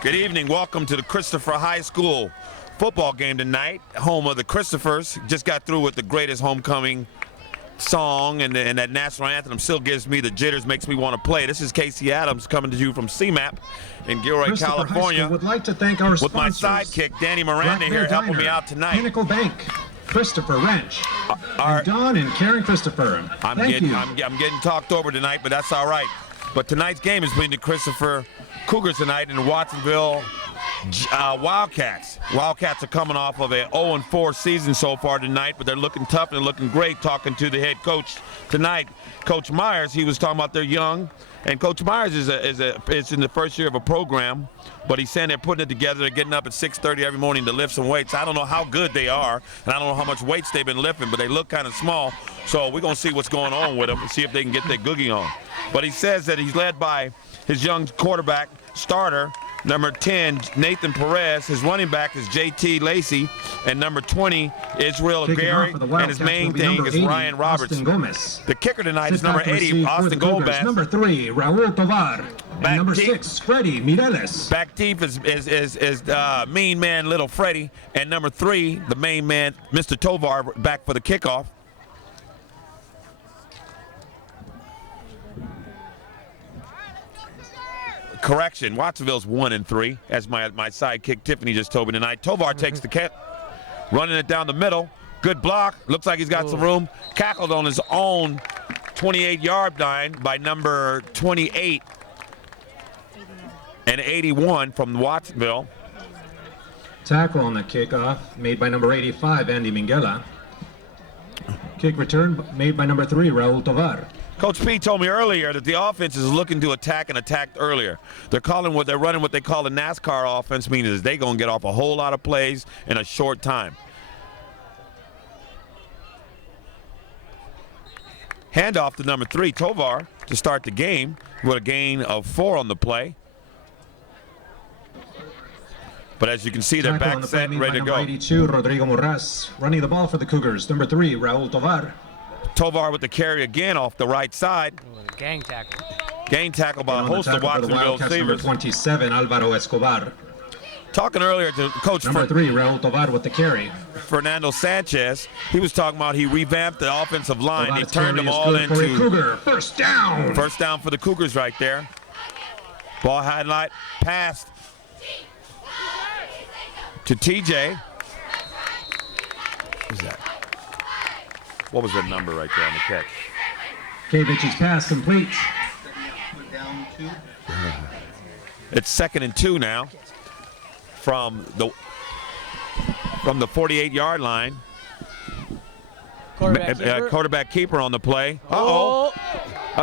Good evening. Welcome to the Christopher High School football game tonight. Home of the Christophers. Just got through with the greatest homecoming song, and that national anthem still gives me the jitters, makes me want to play. This is Casey Adams coming to you from CMAP in Gilroy, California. Would like to thank our with my sponsors, sidekick, Danny Miranda, here helping me out tonight. Pinnacle Bank, Christopher Wrench, and Don and Karen Christopher. I'm getting talked over tonight, but that's all right. But tonight's game is between the Christopher Cougars tonight and the Watsonville Wildcats. Wildcats are coming off of a 0-4 season so far tonight, but they're looking tough and looking great. Talking to the head coach tonight, Coach Myers, he was talking about they're young, and Coach Myers is in the first year of a program, but he's saying they're putting it together. They're getting up at 6:30 every morning to lift some weights. I don't know how good they are, and I don't know how much weights they've been lifting, but they look kind of small. So we're gonna see what's going on with them and see if they can get their googie on. But he says that he's led by his young quarterback starter, number 10, Nathan Perez. His running back is J.T. Lacey, and number 20, Israel Gary, and his main thing is 80, Ryan Roberts. The kicker tonight is number 80, Austin Gomez. Number 3, Raul Tovar. And number 6, Freddie Mireles. Back deep is mean man, little Freddie, and number 3, the main man, Mr. Tovar, back for the kickoff. Correction, Watsonville's 1-3, as my sidekick Tiffany just told me tonight. Tovar takes the kick, running it down the middle. Good block. Looks like he's got some room. Cackled on his own 28-yard line by number 28 and 81 from Watsonville. Tackle on the kickoff made by number 85, Andy Minghella. Kick return made by number 3, Raul Tovar. Coach P told me earlier that the offense is looking to attack and attacked earlier. They're running what they call the NASCAR offense, meaning is they're going to get off a whole lot of plays in a short time. Handoff to number 3, Tovar, to start the game with a gain of 4 on the play. But as you can see, they're back set and ready to go. 82, Rodrigo Morras, running the ball for the Cougars. Number 3, Raul Tovar. Tovar with the carry again off the right side. Gang tackle. Gang tackle by a host of Watsonville receivers. Number 27, Alvaro Escobar. Talking earlier to Coach number 3, Raul Tovar with the carry. Fernando Sanchez, he was talking about he revamped the offensive line. He turned them all into Cougar. First down. First down for the Cougars right there. Ball highlight passed to TJ. Who's that? What was that number right there on the catch? Kavich's pass complete. It's 2nd and 2 now from the 48-yard line. Quarterback keeper on the play.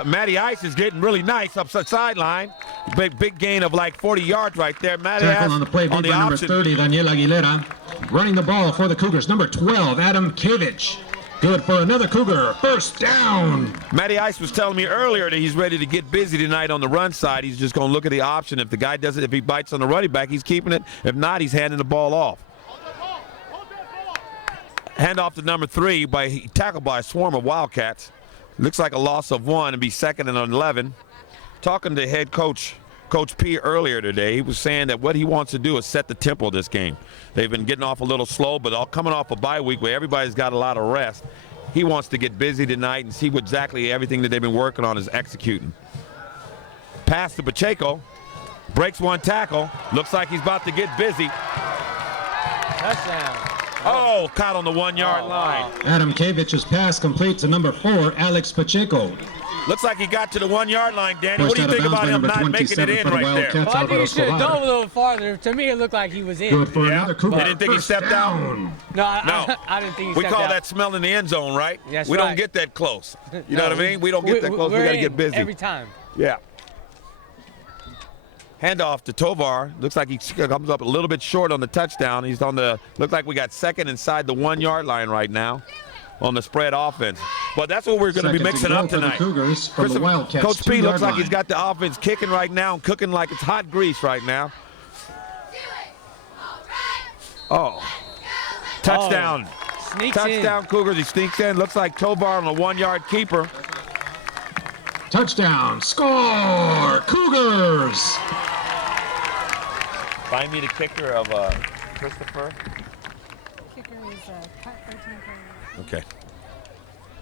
Matty Ice is getting really nice up the sideline. Big gain of like 40 yards right there. Matty Ice on the play made by number 30, Daniel Aguilera. Running the ball for the Cougars. Number 12, Adam Kavich. Good for another Cougar. First down. Matty Ice was telling me earlier that he's ready to get busy tonight on the run side. He's just going to look at the option. If the guy does it, if he bites on the running back, he's keeping it. If not, he's handing the ball off. Hand off to number 3 tackled by a swarm of Wildcats. Looks like a loss of 1 and be 2nd and 11. Talking to head coach P earlier today, he was saying that what he wants to do is set the tempo of this game. They've been getting off a little slow, but all coming off a bye week where everybody's got a lot of rest. He wants to get busy tonight and see what exactly everything that they've been working on is executing. Pass to Pacheco, breaks one tackle, looks like he's about to get busy. Touchdown. Oh, caught on the 1-yard line. Adam Kavich's pass complete to number 4, Alex Pacheco. Looks like he got to the 1-yard line, Danny. What do you think about him not making it in right there? Well, I think he should have dove a little farther. To me, it looked like he was in. Good for another Cougar. You didn't think he stepped out? No, I didn't think he stepped out. We call that smelling the end zone, right? Yes, we don't get that close. You know what I mean? We don't get that close. We got to get busy. Every time. Yeah. Handoff to Tovar. Looks like he comes up a little bit short on the touchdown. He's on the, looks like we got 2nd inside the 1-yard line right now on the spread offense. But that's what we're going to be mixing up tonight. Coach P looks like he's got the offense kicking right now and cooking like it's hot grease right now. Oh. Touchdown. Touchdown Cougars. He sneaks in. Looks like Tovar on a 1-yard keeper. Touchdown. Score. Cougars. Find me the kicker of Christopher. Kicker is cut 13. Okay.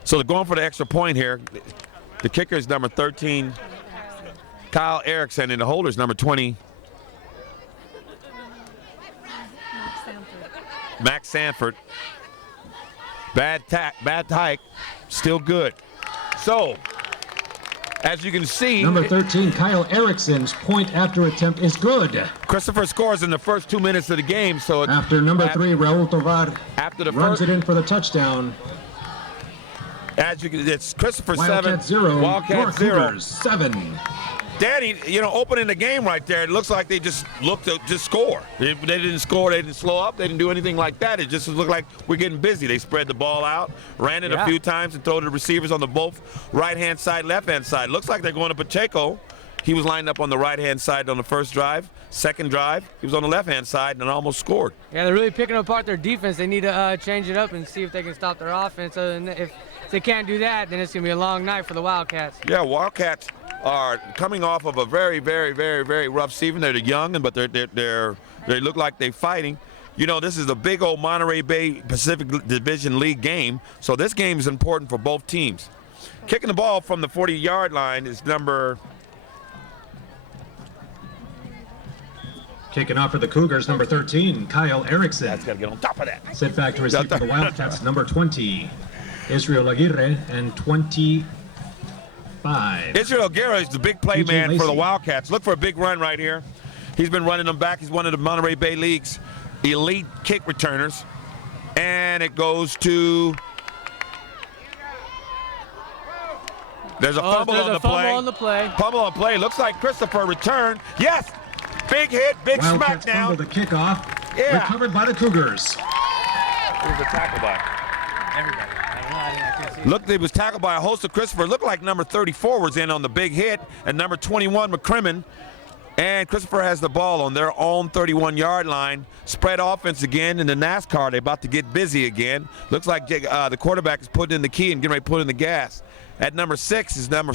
So they're going for the extra point here. The kicker is number 13, Kyle Erickson, and the holder is number 20, Max Sanford. Bad hike, still good. So, as you can see, Number 13, Kyle Erickson's point after attempt is good. Christopher scores in the first 2 minutes of the game. So After number 3, Raul Tovar after the runs first, it in for the touchdown. as you can, it's Christopher Wildcat 7, 0, Wildcat your 0. Cougars 7. Danny, opening the game right there, it looks like they just looked to just score. They didn't score, they didn't slow up, they didn't do anything like that. It just looked like we're getting busy. They spread the ball out, ran it a few times, and throw to the receivers on the both right-hand side, left-hand side. Looks like they're going to Pacheco. He was lined up on the right-hand side on the first drive. Second drive, he was on the left-hand side and almost scored. Yeah, they're really picking apart their defense. They need to change it up and see if they can stop their offense. If they can't do that, then it's going to be a long night for the Wildcats. Yeah, Wildcats are coming off of a very, very, very, very rough season. They're young, but they look like they're fighting. This is a big old Monterey Bay Pacific Division League game, so this game is important for both teams. Kicking the ball from the 40-yard line is number... Kicking off for the Cougars, number 13, Kyle Erickson. That's got to get on top of that. Set back to receive for the Wildcats, number 20, Israel Aguirre, and 25. Israel Aguirre is the big play DJ man for the Lacey. Wildcats. Look for a big run right here. He's been running them back. He's one of the Monterey Bay League's elite kick returners. And it goes to... There's a fumble on the play. Fumble on play. Looks like Christopher returned. Yes! Big hit, big Wildcats smackdown. fumbled the kickoff. Yeah. Recovered by the Cougars. It was a tackle by. Everybody. I couldn't see. Look, it was tackled by a host of Christopher. It looked like number 34 was in on the big hit, and number 21, McCrimmon. And Christopher has the ball on their own 31-yard line. Spread offense again in the NASCAR. They're about to get busy again. Looks like the quarterback is putting in the key and getting ready to put in the gas. At number 6 is number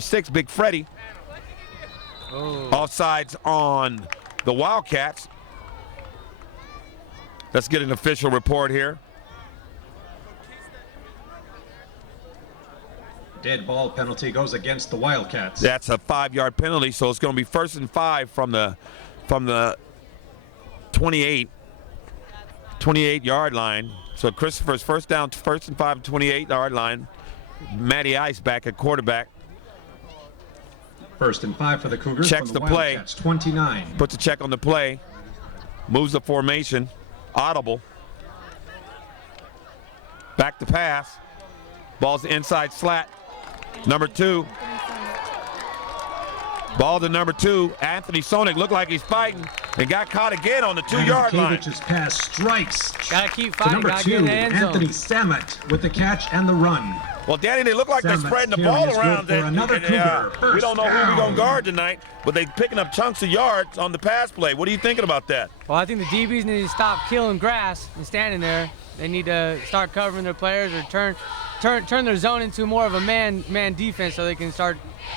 6, Big Freddie. Offsides on the Wildcats. Let's get an official report here. Dead ball penalty goes against the Wildcats. That's a 5-yard penalty, so it's going to be 1st and 5 from the 28-yard line. So Christopher's first and 5, 28-yard line. Matty Ice back at quarterback. 1st and 5 for the Cougars. Checks from the the play. Wildcats, 29. Puts a check on the play. Moves the formation. Audible. Back to pass. Ball's the inside slat. Number 2. Ball to number 2. Anthony Sonic looked like he's fighting and got caught again on the 2-yard line. Kavich's pass strikes. Gotta keep To fighting. number Gotta 2, get in the end zone. Anthony Samet with the catch and the run. Well, Danny, they look like they're Sammet's spreading the carry ball is good around. for another Cougar. We First don't know who we're down. going to guard tonight, but they're picking up chunks of yards on the pass play. What are you thinking about that? Well, I think the DBs need to stop killing grass and standing there. They need to start covering their players or turn their zone into more of a man defense so they can start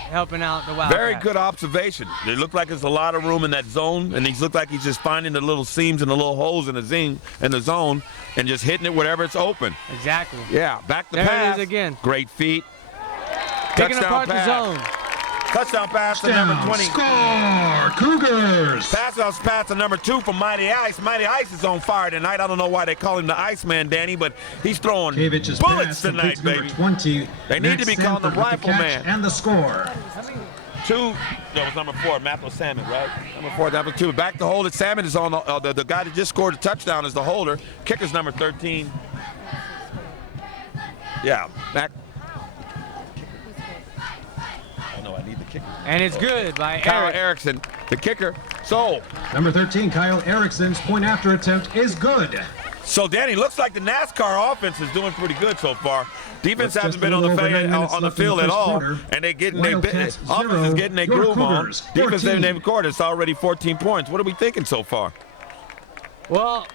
helping out the Wildcats. Very good observation. It looked like there's a lot of room in that zone, and he looked like he's just finding the little seams and the little holes in the zone and just hitting it wherever it's open. Exactly. Yeah, back to There pass. it is again. Great feet. Picking Touchdown apart the pass. zone. Touchdown pass to number 20. Score! Cougars! Pass to number 2 from Mighty Ice. Mighty Ice is on fire tonight. I don't know why they call him the Iceman, Danny, but he's throwing Kavich's bullets pass tonight, completes baby. number 20. They need to be calling Sanford him with the catch Rifleman. And the score. 2, that was number 4, Matthew Salmon, right? Number 4, number 2. Back to hold it. Salmon is on the guy that just scored a touchdown is the holder. Kicker's number 13. Yeah, back. Oh no, I need the kicker. And it's good by Kyle Eric. Erickson, the kicker. So Number 13, Kyle Erickson's point after attempt is good. Danny, looks like the NASCAR offense is doing pretty good so far. Defense With hasn't just been a on the little over 9 minutes on the left in the field at first all, quarter. and they're getting Wildcats offense is 0, getting their your groove on. Cougars Defense 14. they've scored. It's already 14 points. What are we thinking so far? Well,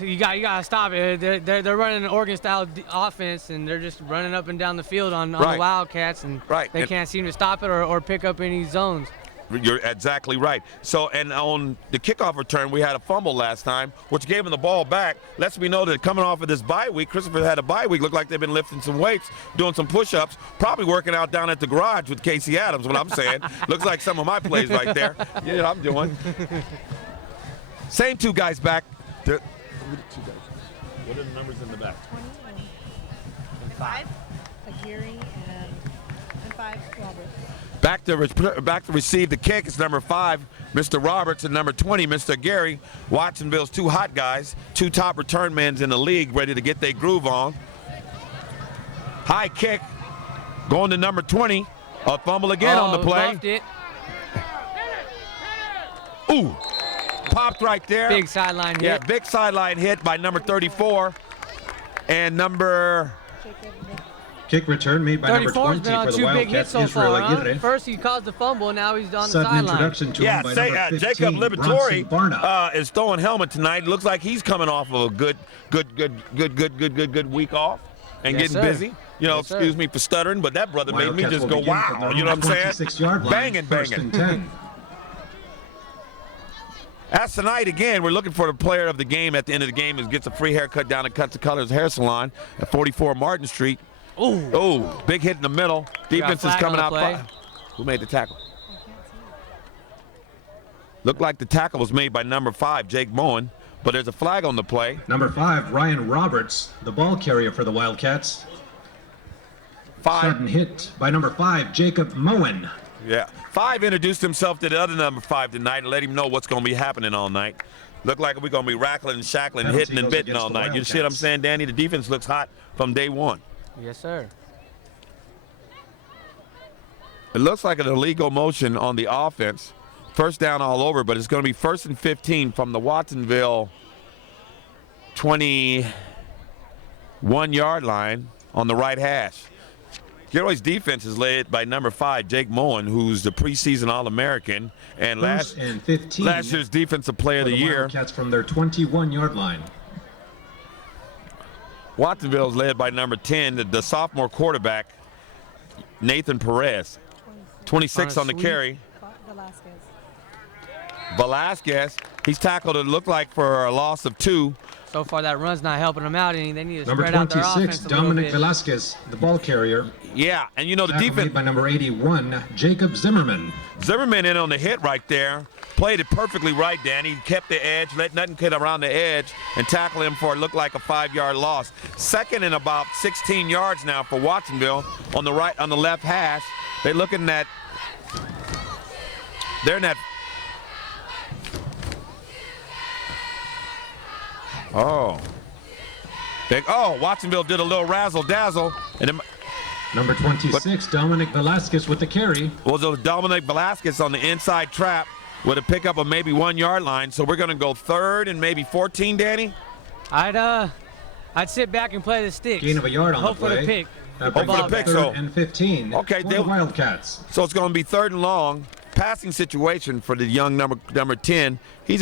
you gotta stop it. They're running an Oregon-style offense, and they're just running up and down the field on Right. the Wildcats, and Right. they And- can't seem to stop it or pick up any zones. You're exactly right. So, and on the kickoff return, we had a fumble last time, which gave him the ball back. Lets me know that coming off of this bye week, Christopher had a bye week. Looked like they've been lifting some weights, doing some push-ups, probably working out down at the garage with Casey Adams, what I'm saying. Looks like some of my plays right there. Yeah, I'm doing. Same two guys back. What are the numbers in the back? 20 and 5. Aguirre and 5 Roberts. Back to receive the kick is number 5, Mr. Roberts, and number 20, Mr. Gary. Watsonville's two hot guys, two top return men in the league, ready to get their groove on. High kick, going to number 20. A fumble again on the play. Muffed it. Ooh, popped right there. Big sideline hit. Yeah, big sideline hit by number 34. And number... Kick return made by number 34's 20 been on for the 2 big hits Wildcats, so Israel far, huh? Aguirre. First he caused the fumble, now he's on the Sudden sideline. introduction to Yeah, him by say, number 15, Jacob Bronson Liberatore Barna. is throwing helmet tonight. Looks like he's coming off of a good week off and Yes, getting sir. busy. You know, Yes, sir. excuse me for stuttering, but that brother made me Wildcats just will go, begin from wow. their You know what I'm saying? 26-yard line, Banging, first banging. and 10. As tonight, again, we're looking for the player of the game at the end of the game who gets a free haircut down at Cuts the Colors Hair Salon at 44 Martin Street. Ooh. Oh, big hit in the middle. Defense is flag coming on out. the play. Who made the tackle? Looked like the tackle was made by number 5, Jake Moen, but there's a flag on the play. Number 5, Ryan Roberts, the ball carrier for the Wildcats. 5. Sudden hit by number 5, Jacob Moen. Yeah. 5 introduced himself to the other number 5 tonight and let him know what's going to be happening all night. Look like we're going to be rackling and shackling, Penalty hitting and goes bitting against all the night. You see what I'm Wildcats. saying, Danny? The defense looks hot from day one. Yes, sir. It looks like an illegal motion on the offense. First down all over, but it's going to be 1st and 15 from the Watsonville 21-yard line on the right hash. Gilroy's defense is led by number 5, Jake Moen, who's the preseason All-American and First and 15 last year's Defensive Player of for the the Year. Wildcats from their 21-yard line. Watsonville is led by number 10, the sophomore quarterback, Nathan Perez. 26 on the sweep. carry. Velasquez. Velasquez, he's tackled, it looked like, for a loss of 2. So far that run's not helping them out any. They need to Number spread out their 26, offense a little Dominic bit. Velasquez, the ball carrier. Yeah, and you know the Tackle defense. made by number 81, Jacob Zimmerman. Zimmerman in on the hit right there. Played it perfectly right, Danny. Kept the edge, let nothing get around the edge, and tackle him for it looked like a 5-yard loss. Second and about 16 yards now for Watsonville on the right, on the left hash. They're looking at. They're in that. Watsonville did a little razzle dazzle, and it Number 26, Dominic Velasquez with the carry. was a Dominic Velasquez on the inside trap with a pickup of maybe 1-yard line. So we're going to go 3rd and maybe 14, Danny. I'd sit back and play the sticks. Gain of a yard on Hope the play. for the pick. That Hope brings for up the pick, 3rd so- and 15 Okay, for they- the Wildcats. So it's going to be 3rd and long. Passing situation for the young number 10. He's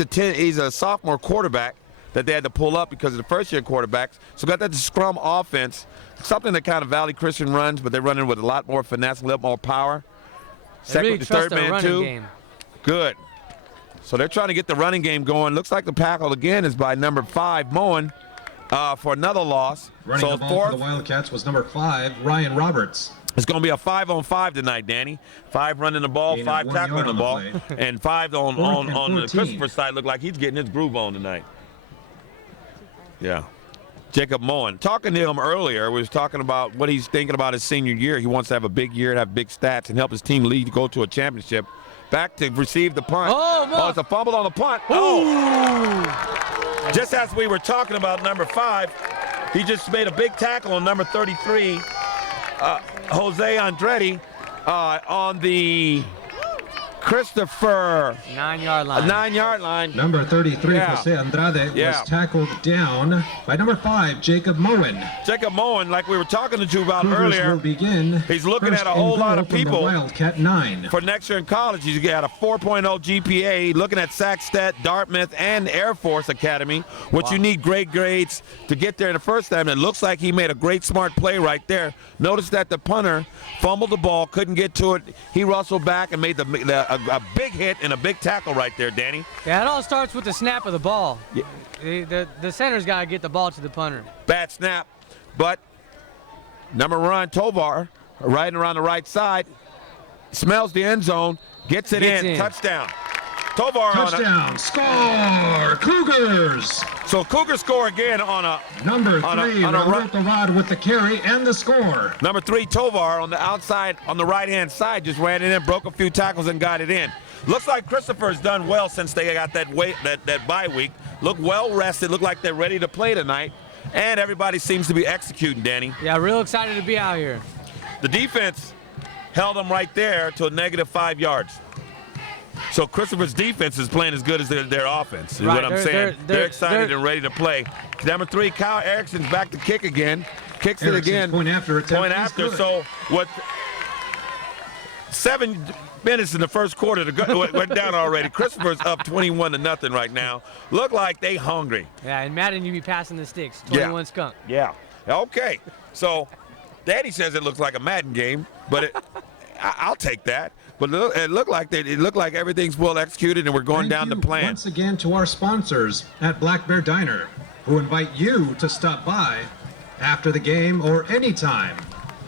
a sophomore quarterback that they had to pull up because of the first-year quarterbacks. So got that scrum offense, something that kind of Valley Christian runs, but they're running with a lot more finesse, a little more power. They Second really to trust third their man running too. game. Good. So they're trying to get the running game going. Looks like the tackle again is by number 5, Moen, for another loss. Running So the ball for the fourth, Wildcats was number 5, Ryan Roberts. it's going to be a 5-on-5 tonight, Danny. 5 running the ball, Gain of 5 1 tackling yard the on ball, the play. and 5 on Fourth and the 14. Christopher side. Look like he's getting his groove on tonight. Yeah. Jacob Moen. Talking to him earlier, we was talking about what he's thinking about his senior year. He wants to have a big year and have big stats and help his team lead to go to a championship. Back to receive the punt. Oh, It's a fumble on the punt. Oh! Just as we were talking about number 5, he just made a big tackle on number 33, Jose Andretti, on the Christopher 9-yard line. 9-yard line. Number 33, Yeah. Jose Andrade, Yeah. was tackled down by number 5, Jacob Moen. Jacob Moen, like we were talking to you about Cougars earlier, will begin. he's looking first at a and whole lot goal of from the people. Wildcat 9. For next year in college, he's got a 4.0 GPA, looking at Sac-State, Dartmouth, and Air Force Academy, which you need great grades to get there in the first time. It looks like he made a great, smart play right there. Notice that the punter fumbled the ball, couldn't get to it. He rustled back and made the a big hit and a big tackle right there, Danny. Yeah, it all starts with the snap of the ball. Yeah. The center's got to get the ball to the punter. Bad snap, but number one, Tovar, riding around the right side, smells the end zone, gets it in. Touchdown. Tovar Touchdown. Score. Cougars. So Cougars score again on a Number 3, Raul Tovar with the carry and the score. Number 3, Tovar on the outside, on the right-hand side, just ran it in, broke a few tackles and got it in. Looks like Christopher's done well since they got that bye week. Look well rested. Look like they're ready to play tonight. And everybody seems to be executing, Danny. Yeah, real excited to be out here. The defense held them right there to a -5 yards. So Christopher's defense is playing as good as their offense, is what I'm saying. They're excited and ready to play. Number 3, Kyle Erickson's back to kick again. Kicks it again. Point after attempt. Point after. So what? 7 minutes in the first quarter to go, went down already. Christopher's up 21-0 right now. Look like they hungry. Yeah, and Madden, you be passing the sticks. 21 skunk. Yeah. Okay. So Daddy says it looks like a Madden game, but I'll take that. But it looked like everything's well executed, and we're going down the plan. Once again to our sponsors at Black Bear Diner, who invite you to stop by after the game or anytime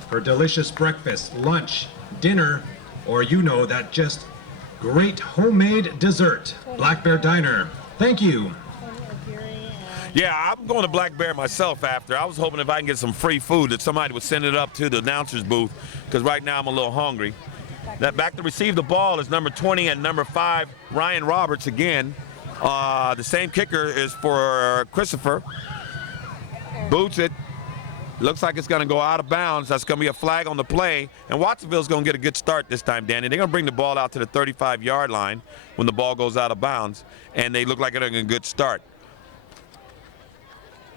for delicious breakfast, lunch, dinner, or that just great homemade dessert. Black Bear Diner. Thank you. Yeah, I'm going to Black Bear myself after. I was hoping if I can get some free food that somebody would send it up to the announcer's booth, because right now I'm a little hungry. Back to receive the ball is number 20 and number 5, Ryan Roberts again. The same kicker is for Christopher. Boots it. Looks like it's going to go out of bounds. That's going to be a flag on the play. And Watsonville's going to get a good start this time, Danny. They're going to bring the ball out to the 35-yard line when the ball goes out of bounds. And they look like they're getting a good start.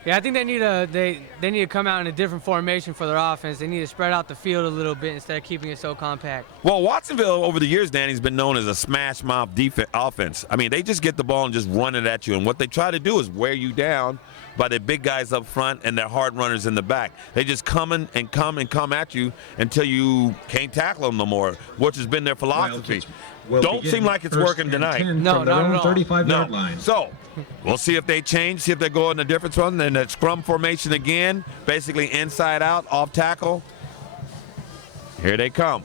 Yeah, I think they need to come out in a different formation for their offense. They need to spread out the field a little bit instead of keeping it so compact. Well, Watsonville over the years, Danny's been known as a smash mouth offense. I mean, they just get the ball and just run it at you. And what they try to do is wear you down by the big guys up front and their hard runners in the back. They just come at you until you can't tackle them no more, which has been their philosophy. Don't seem like it's working tonight. No, not at all. 35-yard line. So we'll see if they change, see if they go in a different one. Then that scrum formation again, basically inside out, off tackle. Here they come,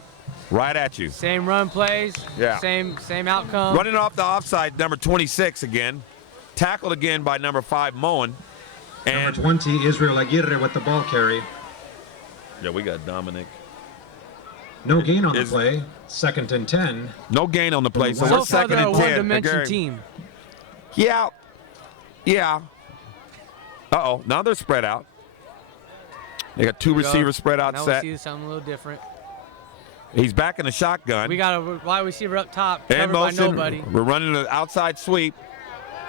right at you. Same run plays, yeah. Same outcome. Running off the offside, number 26 again. Tackled again by number 5, Moen. And number 20, Israel Aguirre with the ball carry. Yeah, we got Dominic. No gain on the play. 2nd and 10. No gain on the play, so so we're 2nd and 10. One-dimension team. Yeah. Uh-oh, now they're spread out. They got 2 receivers spread out now set. We see something a little different. He's back in the shotgun. We got a wide receiver up top, and covered by motion. nobody. We're running an outside sweep.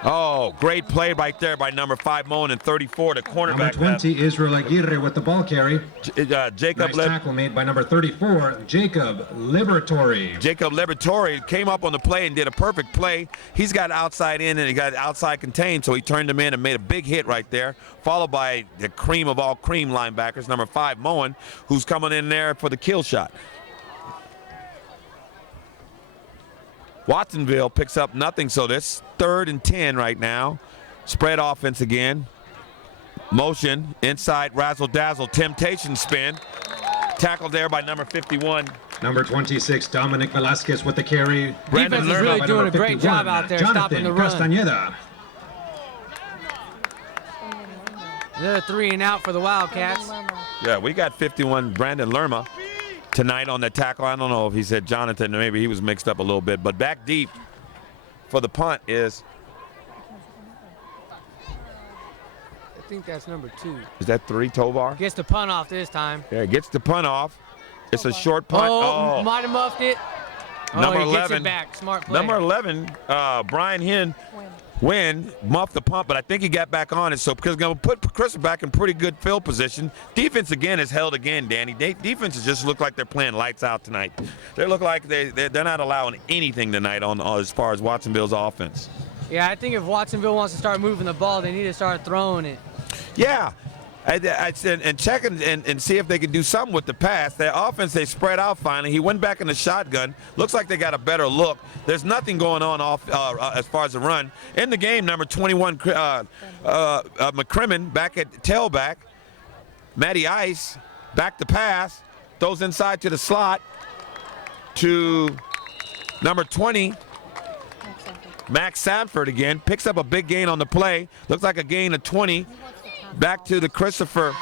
Oh, great play right there by number 5, Moen, and 34, the cornerback. Number 20, Israel Aguirre with the ball carry. Jacob nice tackle made by number 34, Jacob Liberatore. Jacob Liberatore came up on the play and did a perfect play. He's got outside in and he got outside contained, so he turned him in and made a big hit right there, followed by the cream of all cream linebackers, number 5, Moen, who's coming in there for the kill shot. Watsonville picks up nothing, so this 3rd and 10 right now. Spread offense again. Motion, inside, razzle-dazzle, temptation spin. Tackled there by number 51. Number 26, Dominic Velasquez with the carry. Defense is really doing a great job out there stopping the run. Castañeda. Another 3 and out for the Wildcats. Yeah, we got 51, Brandon Lerma. Tonight on the tackle. I don't know if he said Jonathan, maybe he was mixed up a little bit, but back deep for the punt is, I think that's number 2. is that 3, Tovar? Gets the punt off this time. Yeah, gets the punt off. It's a short punt. Oh, might have muffed it. Number he 11. Gets it back. Smart play. Number 11, Brian Hinn. Win, muffed the punt, but I think he got back on it. So because going to put Chris back in pretty good field position. Defense again is held again, Danny. Defenses just look like they're playing lights out tonight. They look like they're not allowing anything tonight on as far as Watsonville's offense. Yeah, I think if Watsonville wants to start moving the ball, they need to start throwing it. Yeah, And check and see if they can do something with the pass. Their offense, they spread out finally. He went back in the shotgun. Looks like they got a better look. There's nothing going on off as far as the run. In the game, number 21, McCrimmon back at tailback. Matty Ice back to pass. Throws inside to the slot to number 20. Max Sanford again. Picks up a big gain on the play. Looks like a gain of 20. Back to the Christopher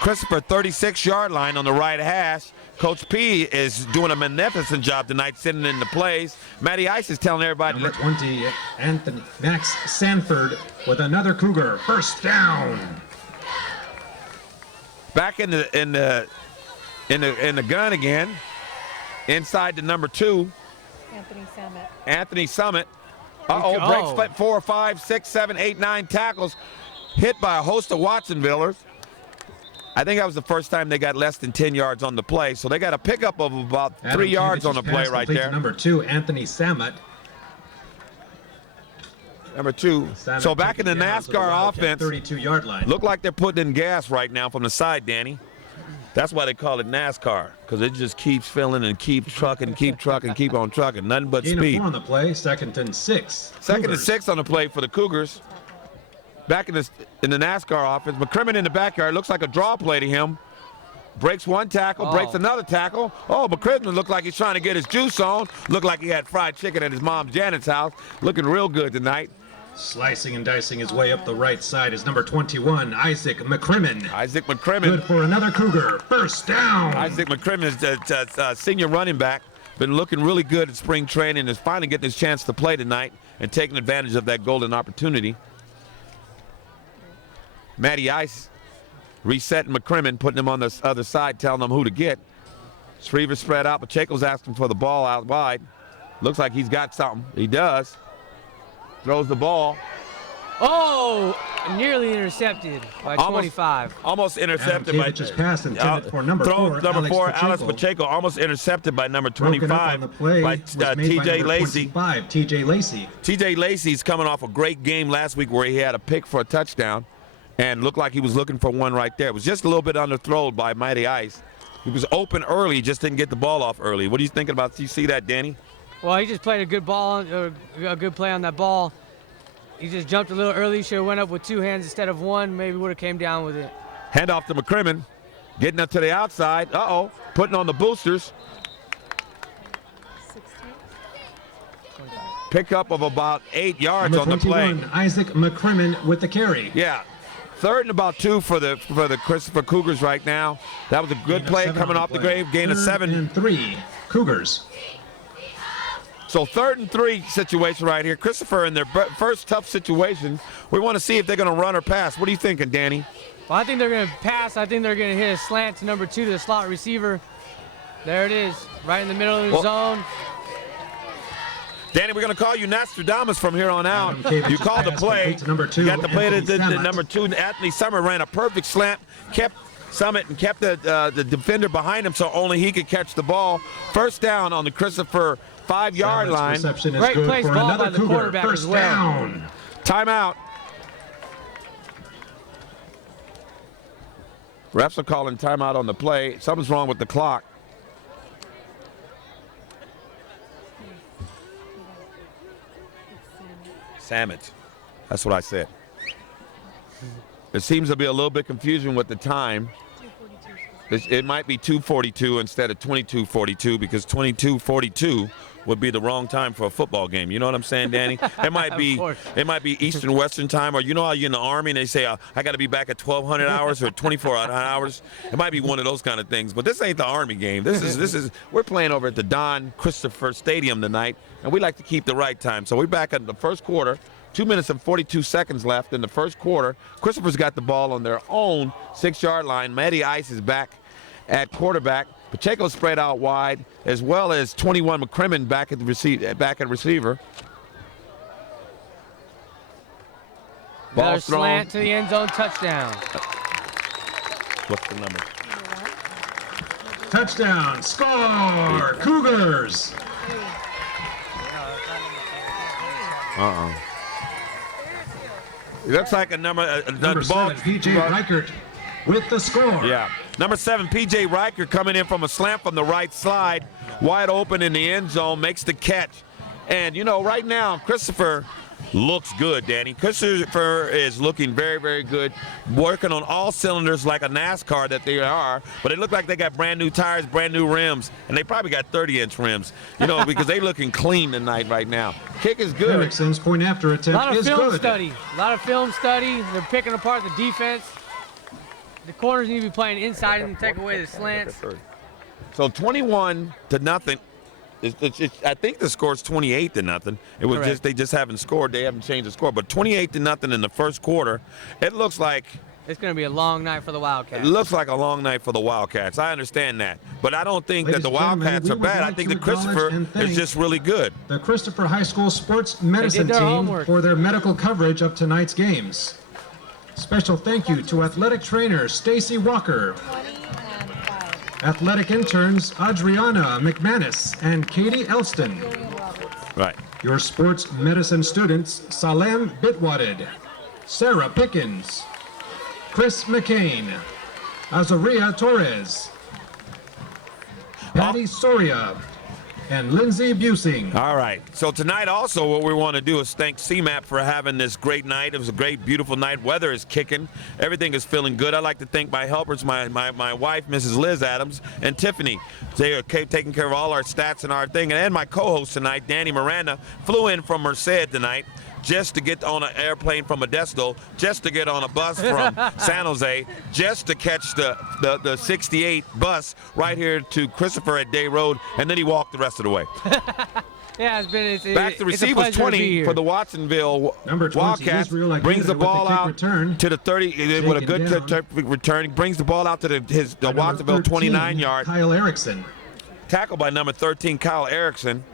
36-yard line on the right hash. Coach P is doing a magnificent job tonight sending in the plays. Matty Ice is telling everybody. Number 20, Anthony Max Sanford with another Cougar. First down. Back in the gun again. Inside to number 2. Anthony Summit. Breaks 4, 5, 6, 7, 8, 9 tackles. Hit by a host of Watsonvillers. I think that was the first time they got less than 10 yards on the play. So they got a pickup of about 3 yards on the play right there. Number 2, Anthony Samet. Number 2. So back in the NASCAR offense, 32-yard line. Look like they're putting in gas right now from the side, Danny. That's why they call it NASCAR, because it just keeps filling and keeps trucking, keep on trucking. Nothing but Gain speed. Of 4 on the play, 2nd and 6. Second and 6 on the play for the Cougars. Back in the NASCAR offense, McCrimmon in the backyard. Looks like a draw play to him. Breaks one tackle, breaks another tackle. McCrimmon looked like he's trying to get his juice on. Looked like he had fried chicken at his mom Janet's house. Looking real good tonight. Slicing and dicing his way up the right side is number 21, Isaac McCrimmon. Isaac McCrimmon. Good for another Cougar. First down. Isaac McCrimmon is the senior running back. Been looking really good at spring training. Is finally getting his chance to play tonight and taking advantage of that golden opportunity. Matty Ice resetting McCrimmon, putting him on the other side, telling him who to get. Shriver spread out. Pacheco's asking for the ball out wide. Looks like he's got something. He does. Throws the ball. Nearly intercepted by 25. Almost intercepted by pass intended for number 4, Alex Pacheco. Almost intercepted by number 25 by TJ Lacey. TJ Lacey's coming off a great game last week where he had a pick for a touchdown and looked like he was looking for one right there. It was just a little bit underthrown by Matty Ice. He was open early, just didn't get the ball off early. What are you thinking about? Do you see that, Danny? Well, he just played a good play on that ball. He just jumped a little early. Should have went up with 2 hands instead of 1. Maybe would have came down with it. Handoff to McCrimmon. Getting up to the outside. Putting on the boosters. 16. Pickup of about 8 yards on the play. Isaac McCrimmon with the carry. Yeah. 3rd and about 2 for the Christopher Cougars right now. That was a good play coming off the grave. Gain of 7. 3rd and 3, Cougars. So 3rd and 3 situation right here. Christopher in their first tough situation. We want to see if they're going to run or pass. What are you thinking, Danny? Well, I think they're going to pass. I think they're going to hit a slant to number 2 to the slot receiver. There it is, right in the middle of the zone. Danny, we're going to call you Nostradamus from here on out. You called the play. Number 2, you got the play that number 2, Anthony Summer ran a perfect slant, kept Summit and kept the defender behind him so only he could catch the ball. First down on the Christopher 5-yard line. Great place ball by the quarterback as well. Down. Timeout. Refs are calling timeout on the play. Something's wrong with the clock. Samet. That's what I said. There seems to be a little bit confusion with the time. It might be 2:42 instead of 22:42 because 22:42 would be the wrong time for a football game. You know what I'm saying, Danny? It might be Eastern Western time, or you know how you're in the Army and they say I got to be back at 1,200 hours or 2,400 hours. It might be one of those kind of things. But this ain't the Army game. This is we're playing over at the Don Christopher Stadium tonight, and we like to keep the right time. So we're back in the first quarter. 2 minutes and 42 seconds left in the first quarter. Christopher's got the ball on their own 6-yard line. Matty Ice is back at quarterback. Pacheco spread out wide, as well as 21 McCrimmon back at receiver. Ball slant to the end zone, touchdown. What's the number? Touchdown, score, Cougars. It looks like a number Number 7, P.J. Reichert. with the score. Yeah. Number 7, P.J. Riker coming in from a slant from the right side, wide open in the end zone, makes the catch. And, you know, right now, Christopher looks good, Danny. Christopher is looking very, very good, working on all cylinders like a NASCAR that they are, but it look like they got brand new tires, brand new rims, and they probably got 30-inch rims, you know, because they looking clean tonight right now. Kick is good. Erickson's point after attempt A lot of is film good. study. A lot of film study. They're picking apart the defense. The corners need to be playing inside and take away the slants. So 21-0. I think the score is 28-0. It was Correct. just they just haven't scored. They haven't changed the score. But 28-0 in the first quarter. It looks like It's going to be a long night for the Wildcats. it looks like a long night for the Wildcats. I understand that, but I don't think Ladies that the and gentlemen, Wildcats we are would bad. I like think to that Christopher acknowledge and thank is just really good. The Christopher High School Sports Medicine their Team homework. for their medical coverage of tonight's games. Special thank you to athletic trainer Stacy Walker, 20 and 5. athletic interns Adriana McManus and Katie Elston, Gary and Roberts. Right. your sports medicine students Salem Bitwaded, Sarah Pickens, Chris McCain, Azaria Torres, Patty Soria, and Lindsay Busing. All right. So tonight also what we want to do is thank CMAP for having this great night. It was a great, beautiful night. Weather is kicking. Everything is feeling good. I'd like to thank my helpers, my wife, Mrs. Liz Adams, and Tiffany. They are taking care of all our stats and our thing. And my co-host tonight, Danny Miranda, flew in from Merced tonight just to get on an airplane from Modesto, just to get on a bus from San Jose, just to catch the 68 bus right here to Christopher at Day Road, and then he walked the rest of the way. Yeah, Back to it's a receivers pleasure to be 20 here. for the Watsonville Number 20, Wildcats. Israel Brings the Aguirre ball with the kick out return. to the 30 with a Taken good down. return. Brings the ball out to the Number Watsonville 13, 29-yard. Kyle Erickson. Tackle by number 13, Kyle Erickson.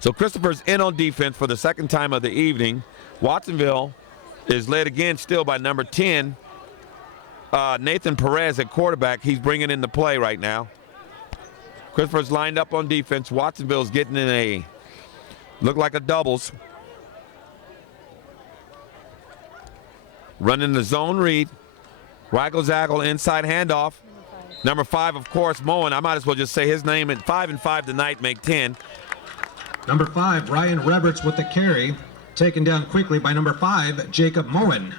So Christopher's in on defense for the second time of the evening. Watsonville is led again still by number 10, Nathan Perez at quarterback. He's bringing in the play right now. Christopher's lined up on defense. Watsonville's getting in a, look like a doubles. Running the zone read. Waggle-zaggle inside handoff. Number 5, of course, Moen. I might as well just say his name. At 5 and 5 tonight, make 10. Number 5, Ryan Roberts with the carry. Taken down quickly by number 5, Jacob Moen.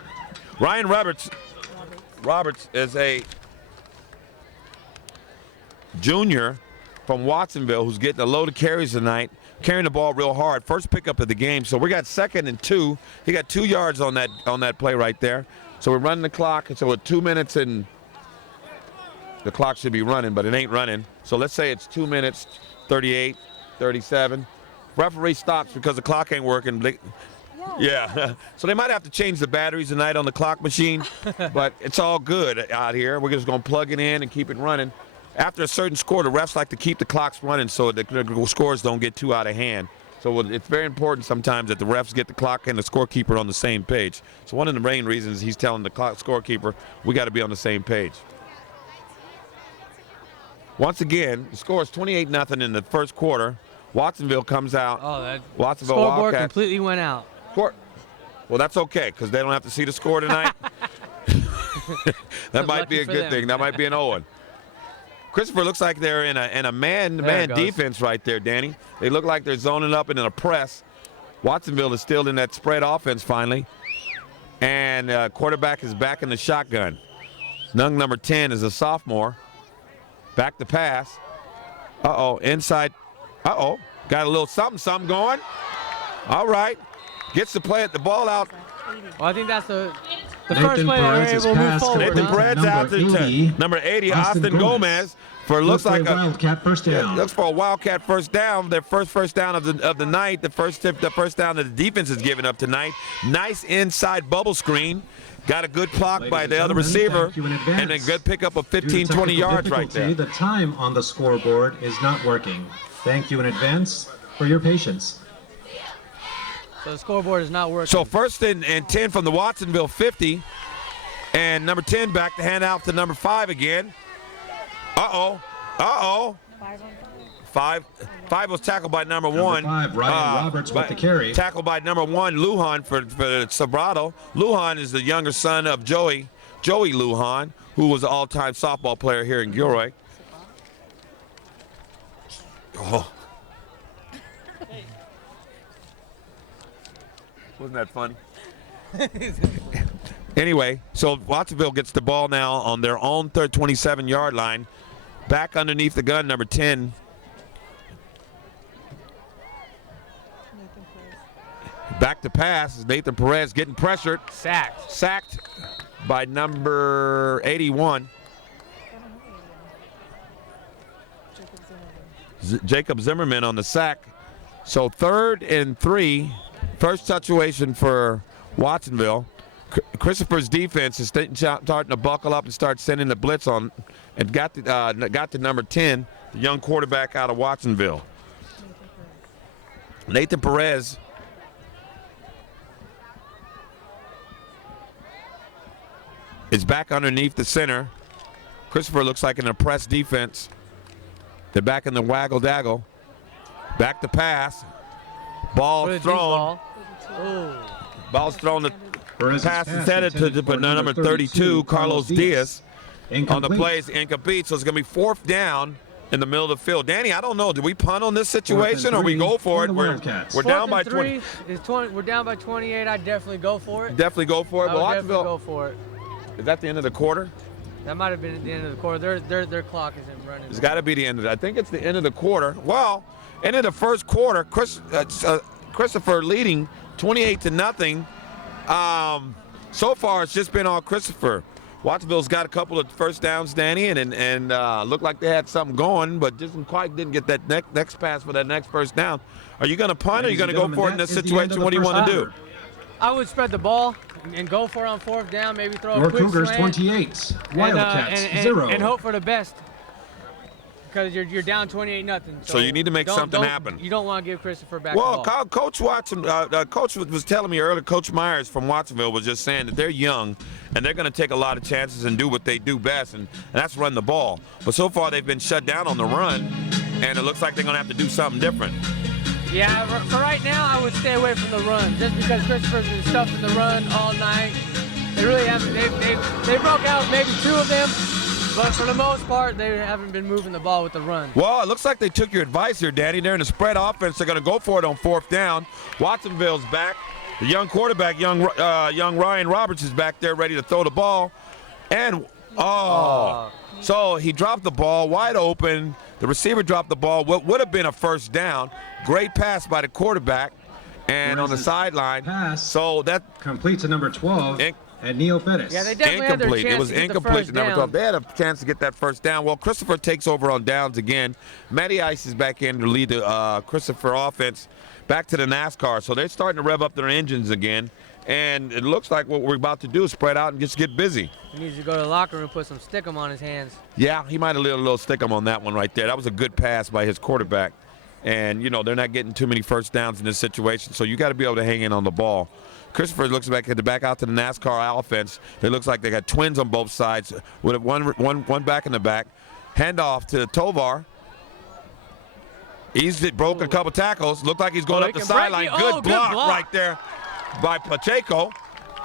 Ryan Roberts is a junior from Watsonville who's getting a load of carries tonight, carrying the ball real hard. First pickup of the game. So we got 2nd and 2. He got 2 yards on that play right there. So we're running the clock. So with 2 minutes and the clock should be running, but it ain't running. So let's say it's 2 minutes, 38, 37. Referee stops because the clock ain't working. Yeah. So they might have to change the batteries tonight on the clock machine, but it's all good out here. We're just going to plug it in and keep it running. After a certain score, the refs like to keep the clocks running so the scores don't get too out of hand. So it's very important sometimes that the refs get the clock and the scorekeeper on the same page. So one of the main reasons he's telling the clock scorekeeper, we got to be on the same page. Once again, the score is 28-0 in the first quarter. Watsonville comes out. Oh, that Watsonville scoreboard Wildcats. completely went out. Well, that's okay because they don't have to see the score tonight. That might be Lucky a for good them. thing. That might be an Owen. Christopher looks like they're in a man-to-man There it goes. defense right there, Danny. They look like they're zoning up and in a press. Watsonville is still in that spread offense finally. And quarterback is back in the shotgun. Number 10 is a sophomore. Back to pass. Inside. Got a little something going. All right. Gets the ball out. Well, I think that's the Nathan first play that Perez we're is able to move passed forward. Nathan Number Perez out to 80, number 80, Austin Austin Gomez. Gomez, for looks like a Wildcat first down. looks for a Wildcat first down. Their first down of the night. The first down that the defense is giving up tonight. Nice inside bubble screen. Got a good block Ladies by and the other gentlemen, receiver, thank you in advance. and a good pickup of Due to 15, 20 technical yards right difficulty, there. The time on the scoreboard is not working. Thank you in advance for your patience. So the scoreboard is not working. So 1st and 10 from the Watsonville 50, and number 10 back to hand out to number 5 again. Uh-oh. 5 on 5. Five was tackled by number Number 1. 5, Ryan Roberts with the carry. Tackled by number 1, Lujan for Sobrato. Lujan is the younger son of Joey Joey Lujan, who was an all-time softball player here in Gilroy. Oh. Wasn't that fun? Anyway, so Watsonville gets the ball now on their own 27-yard line. Back underneath the gun, number 10. Back to pass is Nathan Perez getting pressured. Sacked by number 81. Jacob Zimmerman on the sack. So 3rd and 3. First situation for Watsonville. Christopher's defense is starting to buckle up and start sending the blitz on, and got to number 10, the young quarterback out of Watsonville. Nathan Perez is back underneath the center. Christopher looks like an oppressed defense. They're back in the waggle-daggle. Back to pass. Ball thrown. Ball's thrown. The pass is headed to number 32, Carlos Diaz. On the play is incomplete, so it's going to be 4th down in the middle of the field. Danny, I don't know. Do we punt on this situation or we go for it? We're down by 20. We're down by 28. I'd definitely go for it. Definitely go for it. I would definitely go for it. Is that the end of the quarter? That might have been at the end of the quarter. Their clock isn't running. It's got to be the end of it. I think it's the end of the quarter. Well, end of the first quarter, Christopher leading 28-0. So far, it's just been all Christopher. Watsonville's got a couple of first downs, Danny, and looked like they had something going, but just didn't get that next pass for that next first down. Are you going to punt or are you going to go for it in this situation? What do you want to do? I would spread the ball and go for it on 4th down, maybe throw Your a quick Cougars slant. 28, Wildcats 0. And hope for the best. Because you're down 28-0. So you need to make something happen. You don't want to give Christopher back Well, the ball. Coach Watson, Coach was telling me earlier, Coach Myers from Watsonville was just saying that they're young and they're going to take a lot of chances and do what they do best, and that's run the ball. But so far they've been shut down on the run, and it looks like they're going to have to do something different. Yeah, for right now, I would stay away from the run, just because Christopher's been stuffing the run all night. They really haven't. They broke out maybe 2 of them, but for the most part, they haven't been moving the ball with the run. Well, it looks like they took your advice here, Danny. They're in a spread offense. They're going to go for it on 4th down. Watsonville's back. The young quarterback, young Ryan Roberts, is back there ready to throw the ball. And, so he dropped the ball wide open. The receiver dropped the ball. What would have been a first down. Great pass by the quarterback. And on the sideline. Pass. So that complete to number 12. And Neil Pettis. Yeah, they definitely had their chance It was to get incomplete the to number first 12. They had a chance to get that first down. Well, Christopher takes over on downs again. Matty Ice is back in to lead the Christopher offense back to the NASCAR. So they're starting to rev up their engines again. And it looks like what we're about to do is spread out and just get busy. He needs to go to the locker room and put some stickum on his hands. Yeah, he might have lit a little stickum on that one right there. That was a good pass by his quarterback. And, you know, they're not getting too many first downs in this situation, so you got to be able to hang in on the ball. Christopher looks back at the back out to the NASCAR offense. It looks like they got twins on both sides with one back in the back. Handoff to Tovar. He's broken a couple tackles. Looked like he's going up the sideline. Good block right there by Pacheco.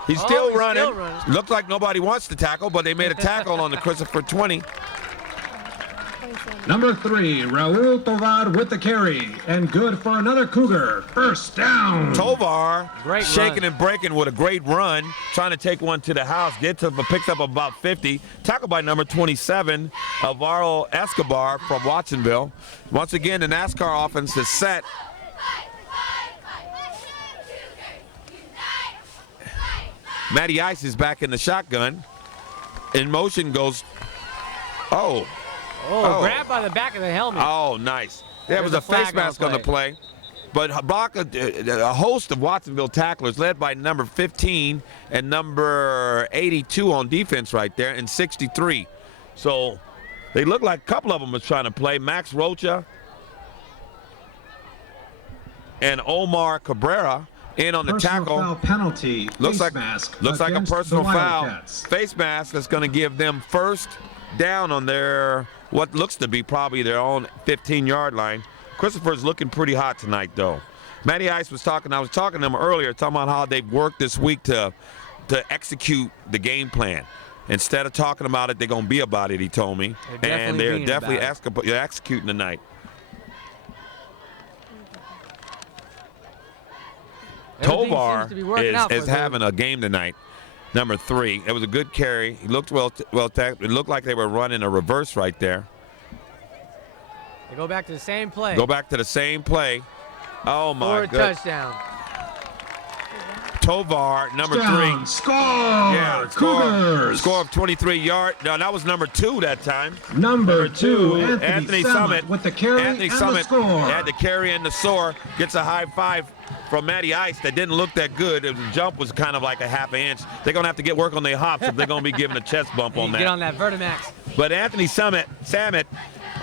He's still running. Looks like nobody wants to tackle, but they made a tackle on the Christopher 20. Number 3, Raul Tovar with the carry, and good for another Cougar. First down. Tovar great shaking run. and breaking with a great run, trying to take one to the house, picks up about 50. Tackled by number 27, Alvaro Escobar from Watsonville. Once again, the NASCAR offense is set. Matty Ice is back in the shotgun. In motion goes, grabbed by the back of the helmet. Oh, nice. There was a face mask on the play. But a host of Watsonville tacklers led by number 15 and number 82 on defense right there, and 63. So they look like a couple of them was trying to play. Max Rocha and Omar Cabrera in on the tackle. Foul penalty. Looks like a personal foul. Face mask that's going to give them first down on their what looks to be probably their own 15-yard line. Christopher's looking pretty hot tonight, though. Matty Ice was talking. I was talking to him earlier, talking about how they've worked this week to execute the game plan. Instead of talking about it, they're going to be about it, he told me. And they're definitely executing tonight. Tovar is having a game tonight, number 3. It was a good carry. He looked well. It looked like they were running a reverse right there. They go back to the same play. Go back to the same play. Oh, my God. Touchdown. Tovar, number 3. Score! Yeah, Cougars! Score of 23 yards. No, that was number 2 that time. Number 2, Anthony Summit with the carry Anthony and Summit the score. had the carry and the soar. Gets a high five from Matty Ice that didn't look that good. The jump was kind of like a half an inch. They're going to have to get work on their hops if they're going to be giving a chest bump on that. Get on that Vertimax. But Anthony Summit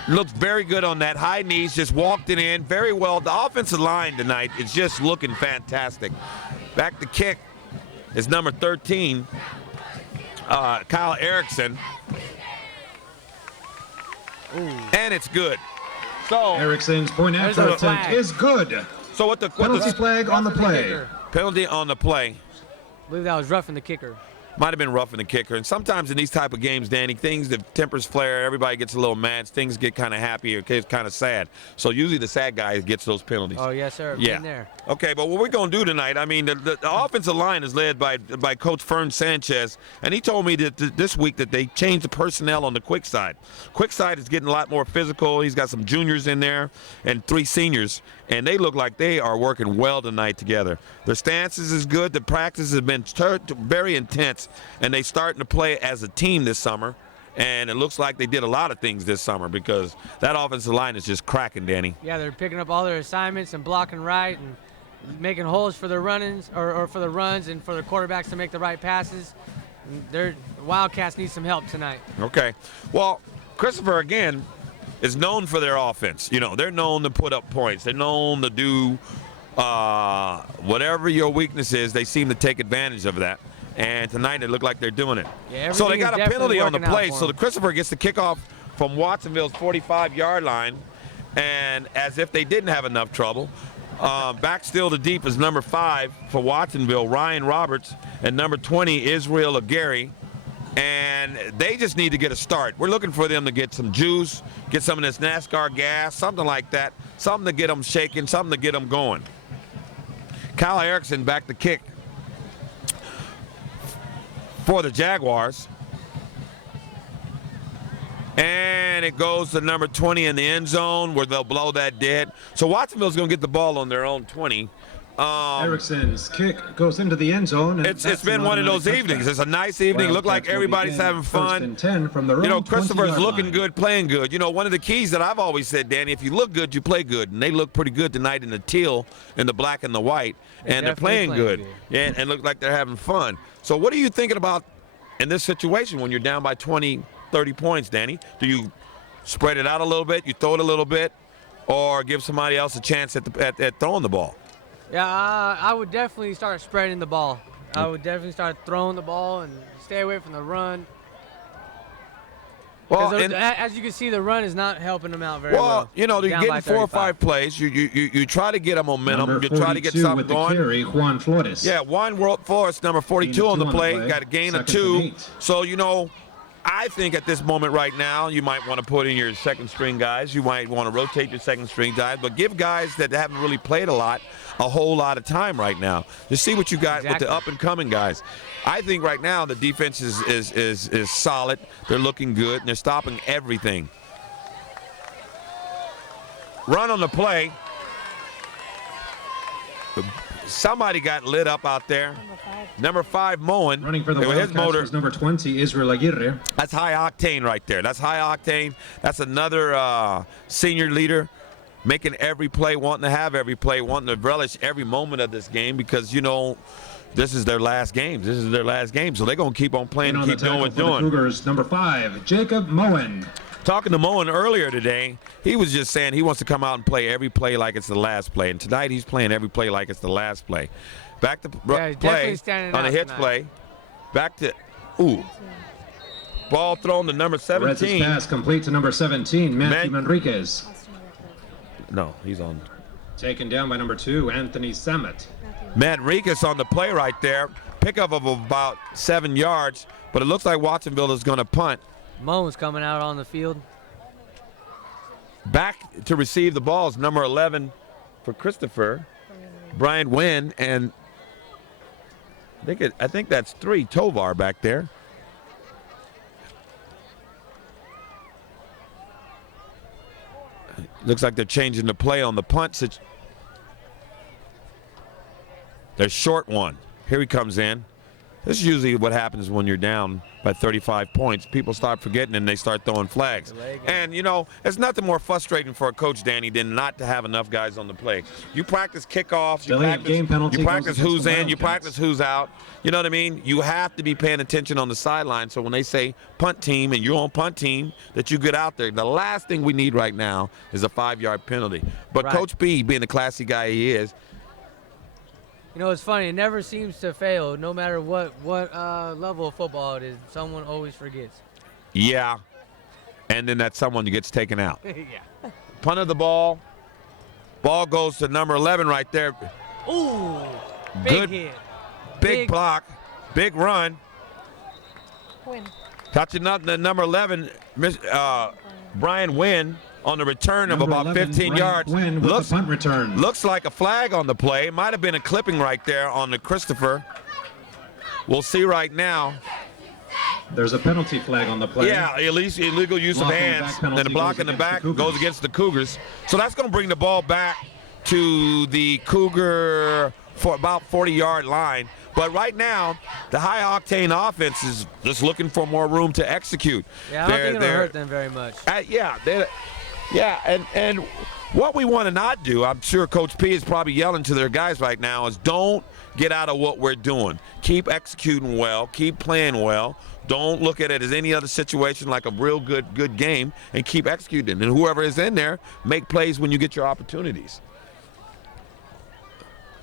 looked very good on that. High knees, just walked it in very well. The offensive line tonight is just looking fantastic. Back to kick is number 13, Kyle Erickson. Ooh. And it's good. So Erickson's point after attempt is good. So what the Penalty flag on the play. Penalty on the play. I believe that was roughing the kicker. Might have been roughing the kicker. And sometimes in these type of games, Danny, the tempers flare, everybody gets a little mad, things get kind of happy, or it's kind of sad. So usually the sad guy gets those penalties. Oh, yes, sir. Yeah. Been there. Okay, but what we're going to do tonight, I mean, the offensive line is led by Coach Fern Sanchez, and he told me that this week that they changed the personnel on the quick side. Quick side is getting a lot more physical. He's got some juniors in there and 3 seniors, and they look like they are working well tonight together. Their stances is good. The practice has been very intense, and they starting to play as a team this summer. And it looks like they did a lot of things this summer because that offensive line is just cracking, Danny. Yeah, they're picking up all their assignments and blocking right and making holes for their run-ins or for the runs and for the quarterbacks to make the right passes. The Wildcats need some help tonight. Okay. Well, Christopher, again, is known for their offense. You know, they're known to put up points. They're known to do whatever your weakness is, they seem to take advantage of that. And tonight it looked like they're doing it. Yeah, so they got a penalty on the play. So the Christopher gets the kickoff from Watsonville's 45-yard line. And as if they didn't have enough trouble, back still to deep is number 5 for Watsonville, Ryan Roberts, and number 20, Israel Aguirre. And they just need to get a start. We're looking for them to get some juice, get some of this NASCAR gas, something like that, something to get them shaking, something to get them going. Kyle Erickson back to kick for the Jaguars. And it goes to number 20 in the end zone where they'll blow that dead. So Watsonville's going to get the ball on their own 20. Erickson's kick goes into the end zone. And it's been one of those evenings. It's a nice evening. Look like everybody's having fun. And 10 from their you know, own Christopher's 20-yard looking line. good, playing good. You know, one of the keys that I've always said, Danny, if you look good, you play good. And they look pretty good tonight in the teal and the black and the white. And they're playing good. Yeah, and look like they're having fun. So what are you thinking about in this situation when you're down by 20, 30 points, Danny? Do you spread it out a little bit, you throw it a little bit, or give somebody else a chance at throwing the ball? Yeah, I would definitely start spreading the ball. I would definitely start throwing the ball and stay away from the run. Well, as you can see, the run is not helping them out very well. Well, you know, they're getting 4 or 5 plays. You try to get a momentum. Number You try to get 42 something with the going. carry, Juan Flores. Yeah, Juan Flores, number 42 on the play. Got a gain of 2. So, you know, I think at this moment right now, you might want to put in your second string guys. You might want to rotate your second string guys, but give guys that haven't really played a whole lot of time right now. Just see what you got with the up and coming guys. I think right now the defense is solid. They're looking good and they're stopping everything. Run on the play. Somebody got lit up out there. Number 5, Moen. Running for the his Wildcats motor. was number 20, Israel Aguirre. That's high octane right there. That's high octane. That's another senior leader making every play, wanting to have every play, wanting to relish every moment of this game because, you know, this is their last game. This is their last game, so they're going to keep on playing and keep doing what they're doing. Cougars, number 5, Jacob Moen. Talking to Moen earlier today, he was just saying he wants to come out and play every play like it's the last play. And tonight he's playing every play like it's the last play. Back to play on a hits play. Back to, ball thrown to number 17. Red's pass complete to number 17, Matthew Manriquez. No, he's on. Taken down by number 2, Anthony Samet. Matt Rikas on the play right there. pickup of about 7 yards, but it looks like Watsonville is going to punt. Moan's coming out on the field. Back to receive the ball is number 11 for Christopher, Brian Wynn, and I think that's 3, Tovar back there. Looks like they're changing the play on the punt. They're short one. Here he comes in. This is usually what happens when you're down by 35 points. People start forgetting and they start throwing flags. And, you know, there's nothing more frustrating for a coach, Danny, than not to have enough guys on the play. You practice kickoffs, you practice who's in, you practice who's out. You know what I mean? You have to be paying attention on the sideline. So when they say punt team and you're on punt team, that you get out there. The last thing we need right now is a 5-yard penalty. But right. Coach B, being the classy guy he is, you know, it's funny. It never seems to fail, no matter what level of football it is. Someone always forgets. Yeah, and then that someone gets taken out. Yeah. Punt of the ball. Ball goes to number 11 right there. Ooh, good hit. Big block, big run. Win. Touching up the number 11, Brian Wynn. On the return of about 15 yards. Looks, punt return. Looks like a flag on the play. It might have been a clipping right there on the Christopher. We'll see right now. There's a penalty flag on the play. Yeah, at least illegal use of hands. And the block in the back goes against the Cougars. So that's going to bring the ball back to the Cougar for about 40-yard line. But right now, the high-octane offense is just looking for more room to execute. Yeah, I don't think it'll hurt them very much. And what we want to not do, I'm sure Coach P is probably yelling to their guys right now, is don't get out of what we're doing. Keep executing well. Keep playing well. Don't look at it as any other situation like a real good game, and keep executing. And whoever is in there, make plays when you get your opportunities.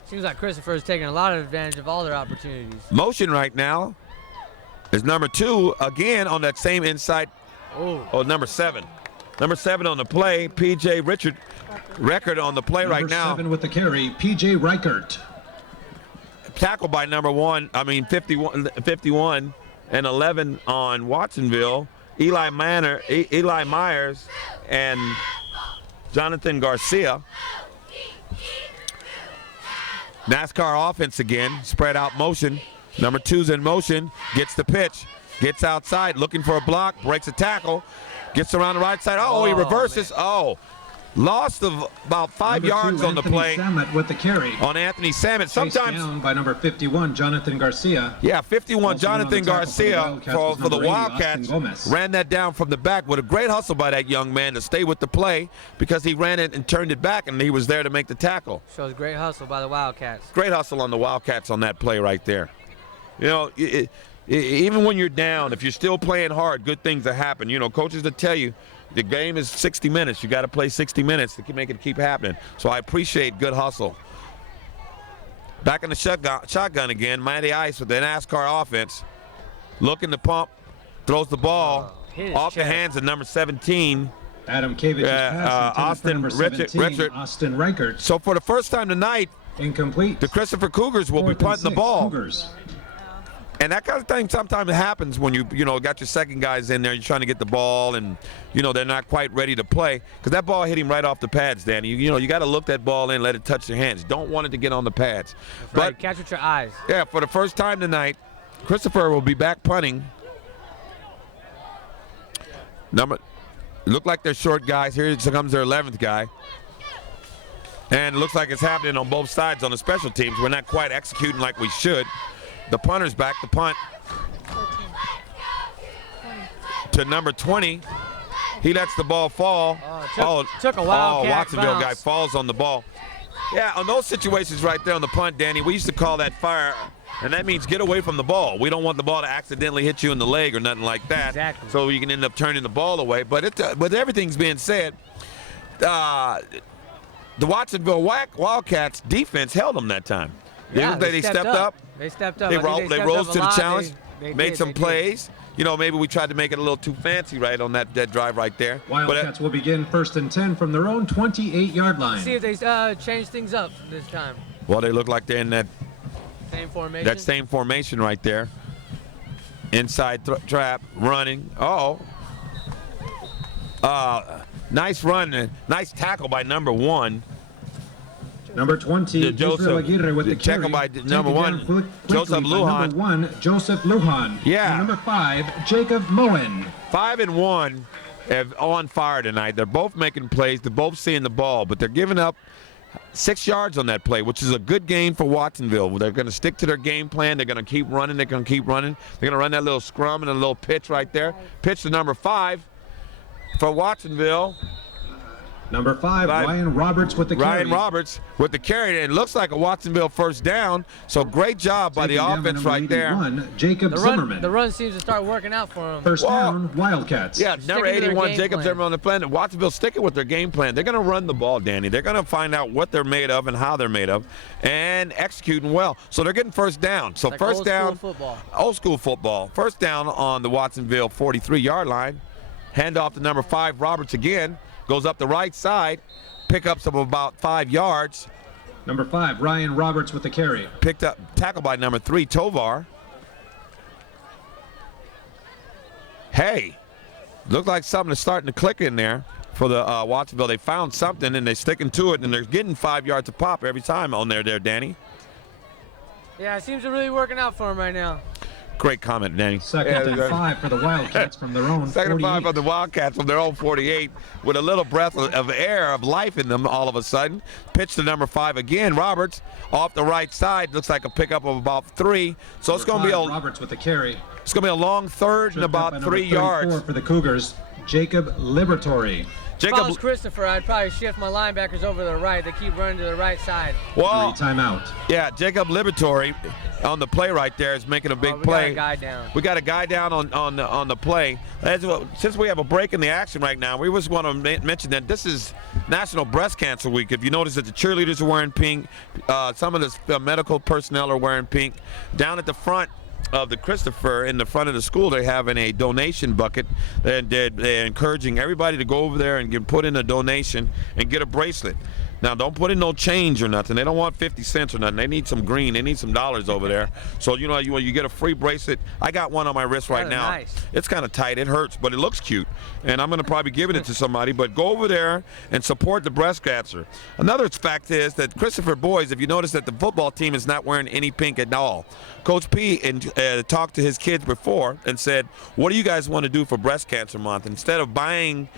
Seems like Christopher is taking a lot of advantage of all their opportunities. Motion right now is number 2, again on that same inside. Oh, number 7. Number 7 on the play, P.J. Record on the play right now. Number 7 with the carry, P.J. Reichert. Tackled by number 51 and 11 on Watsonville. Eli Myers and Jonathan Garcia. NASCAR offense again, spread out motion. Number 2's in motion, gets the pitch, gets outside, looking for a block, breaks a tackle. Gets around the right side. Oh, he reverses. Man. Oh, lost of about 5 yards on the play. Samet with the carry. On Anthony Samet. Sometimes down by number 51, Jonathan Garcia. Yeah, 51, Jonathan Garcia for the Wildcats ran that down from the back with a great hustle by that young man to stay with the play because he ran it and turned it back, and he was there to make the tackle. Shows great hustle by the Wildcats. Great hustle on the Wildcats on that play right there. You know, even when you're down, if you're still playing hard, good things will happen. You know, coaches will tell you the game is 60 minutes. You got to play 60 minutes to make it keep happening. So I appreciate good hustle. Back in the shotgun again, Mighty Ice with the NASCAR offense. Looking to pump, throws the ball off the hands of number 17. Adam Kavich's Austin Richard. Austin Reichert. So for the first time tonight, incomplete. The Christopher Cougars will be punting the ball. Cougars. And that kind of thing sometimes happens when you got your second guys in there, you're trying to get the ball, and, they're not quite ready to play. Because that ball hit him right off the pads, Danny. You got to look that ball in, let it touch your hands. Don't want it to get on the pads. That's right. Catch with your eyes. Yeah, for the first time tonight, Christopher will be back punting. Look like they're short guys. Here comes their 11th guy. And it looks like it's happening on both sides on the special teams. We're not quite executing like we should. The punter's back to punt. 14, to number 20. He lets the ball fall. Took a Wildcat Watsonville bounce. guy falls on the ball. Yeah, on those situations right there on the punt, Danny, we used to call that fire, and that means get away from the ball. We don't want the ball to accidentally hit you in the leg or nothing like that. Exactly. So you can end up turning the ball away. But with everything's being said, the Watsonville Wildcats defense held them that time. Yeah, they stepped up. They stepped up. They rose to the challenge, made some they plays. Maybe we tried to make it a little too fancy right on that drive right there. Wildcats will begin 1st and 10 from their own 28-yard line. See if they change things up this time. Well, they look like they're in that Same formation. That same formation right there. Inside trap, running. Nice run, nice tackle by number 1. Number 20, Joseph Israel Aguirre with the tackle carry. by Taken number down 1, quickly Joseph by Lujan. Number 1, Joseph Lujan. Yeah. And number 5, Jacob Moen. 5 and 1 have on fire tonight. They're both making plays. They're both seeing the ball, but they're giving up 6 yards on that play, which is a good game for Watsonville. They're going to stick to their game plan. They're going to keep running. They're going to keep running. They're going to run that little scrum and a little pitch right there. Pitch to number 5 for Watsonville. Number 5, Ryan Roberts with the carry. Ryan Roberts with the carry. It looks like a Watsonville first down. So great job by the Taken down by offense number right there. 81, Jacob Zimmerman. The run seems to start working out for them. First down, Wildcats. Yeah, number Sticking to their 81, game Jacob plan. Zimmerman on the plan. Watsonville sticking with their game plan. They're going to run the ball, Danny. They're going to find out what they're made of and how they're made of and executing well. So they're getting first down. So Like first old down, school football. old school football. First down on the Watsonville 43-yard line. Hand off to number 5, Roberts again. Goes up the right side. Pickups of about 5 yards. Number 5, Ryan Roberts with the carry. Picked up, tackle by number 3, Tovar. Hey, looked like something is starting to click in there for the Watsonville. They found something and they're sticking to it, and they're getting 5 yards a pop every time on there, Danny. Yeah, it seems to really working out for them right now. Great comment, Danny. Second and 5 for the Wildcats from their own Second and 5 48. for the Wildcats from their own 48 with a little breath of air, of life in them all of a sudden. Pitch to number 5 again. Roberts off the right side. Looks like a pickup of about 3. So it's going to be Roberts with the carry. it's going to be a long third and Tripped up by about number 3 yards. 34 for the Cougars, Jacob Liberatory. If I was Christopher, I'd probably shift my linebackers over to the right. They keep running to the right side. Well, timeout. Yeah, Jacob Liberatory on the play right there is making a big we play. got a guy down. We got a guy down on the play. Since we have a break in the action right now, we just want to mention that this is National Breast Cancer Week. If you notice that the cheerleaders are wearing pink, some of the medical personnel are wearing pink. Down at the front of the Christopher, in the front of the school, they're having a donation bucket. They're encouraging everybody to go over there and put in a donation and get a bracelet. Now, don't put in no change or nothing. They don't want 50 cents or nothing. They need some green. They need some dollars over there. So, you get a free bracelet. I got one on my wrist right now. Nice. It's kind of tight. It hurts, but it looks cute. And I'm going to probably be giving it to somebody. But go over there and support the breast cancer. Another fact is that Christopher boys, if you notice that the football team is not wearing any pink at all. Coach P talked to his kids before and said, what do you guys want to do for Breast Cancer Month? Instead of buying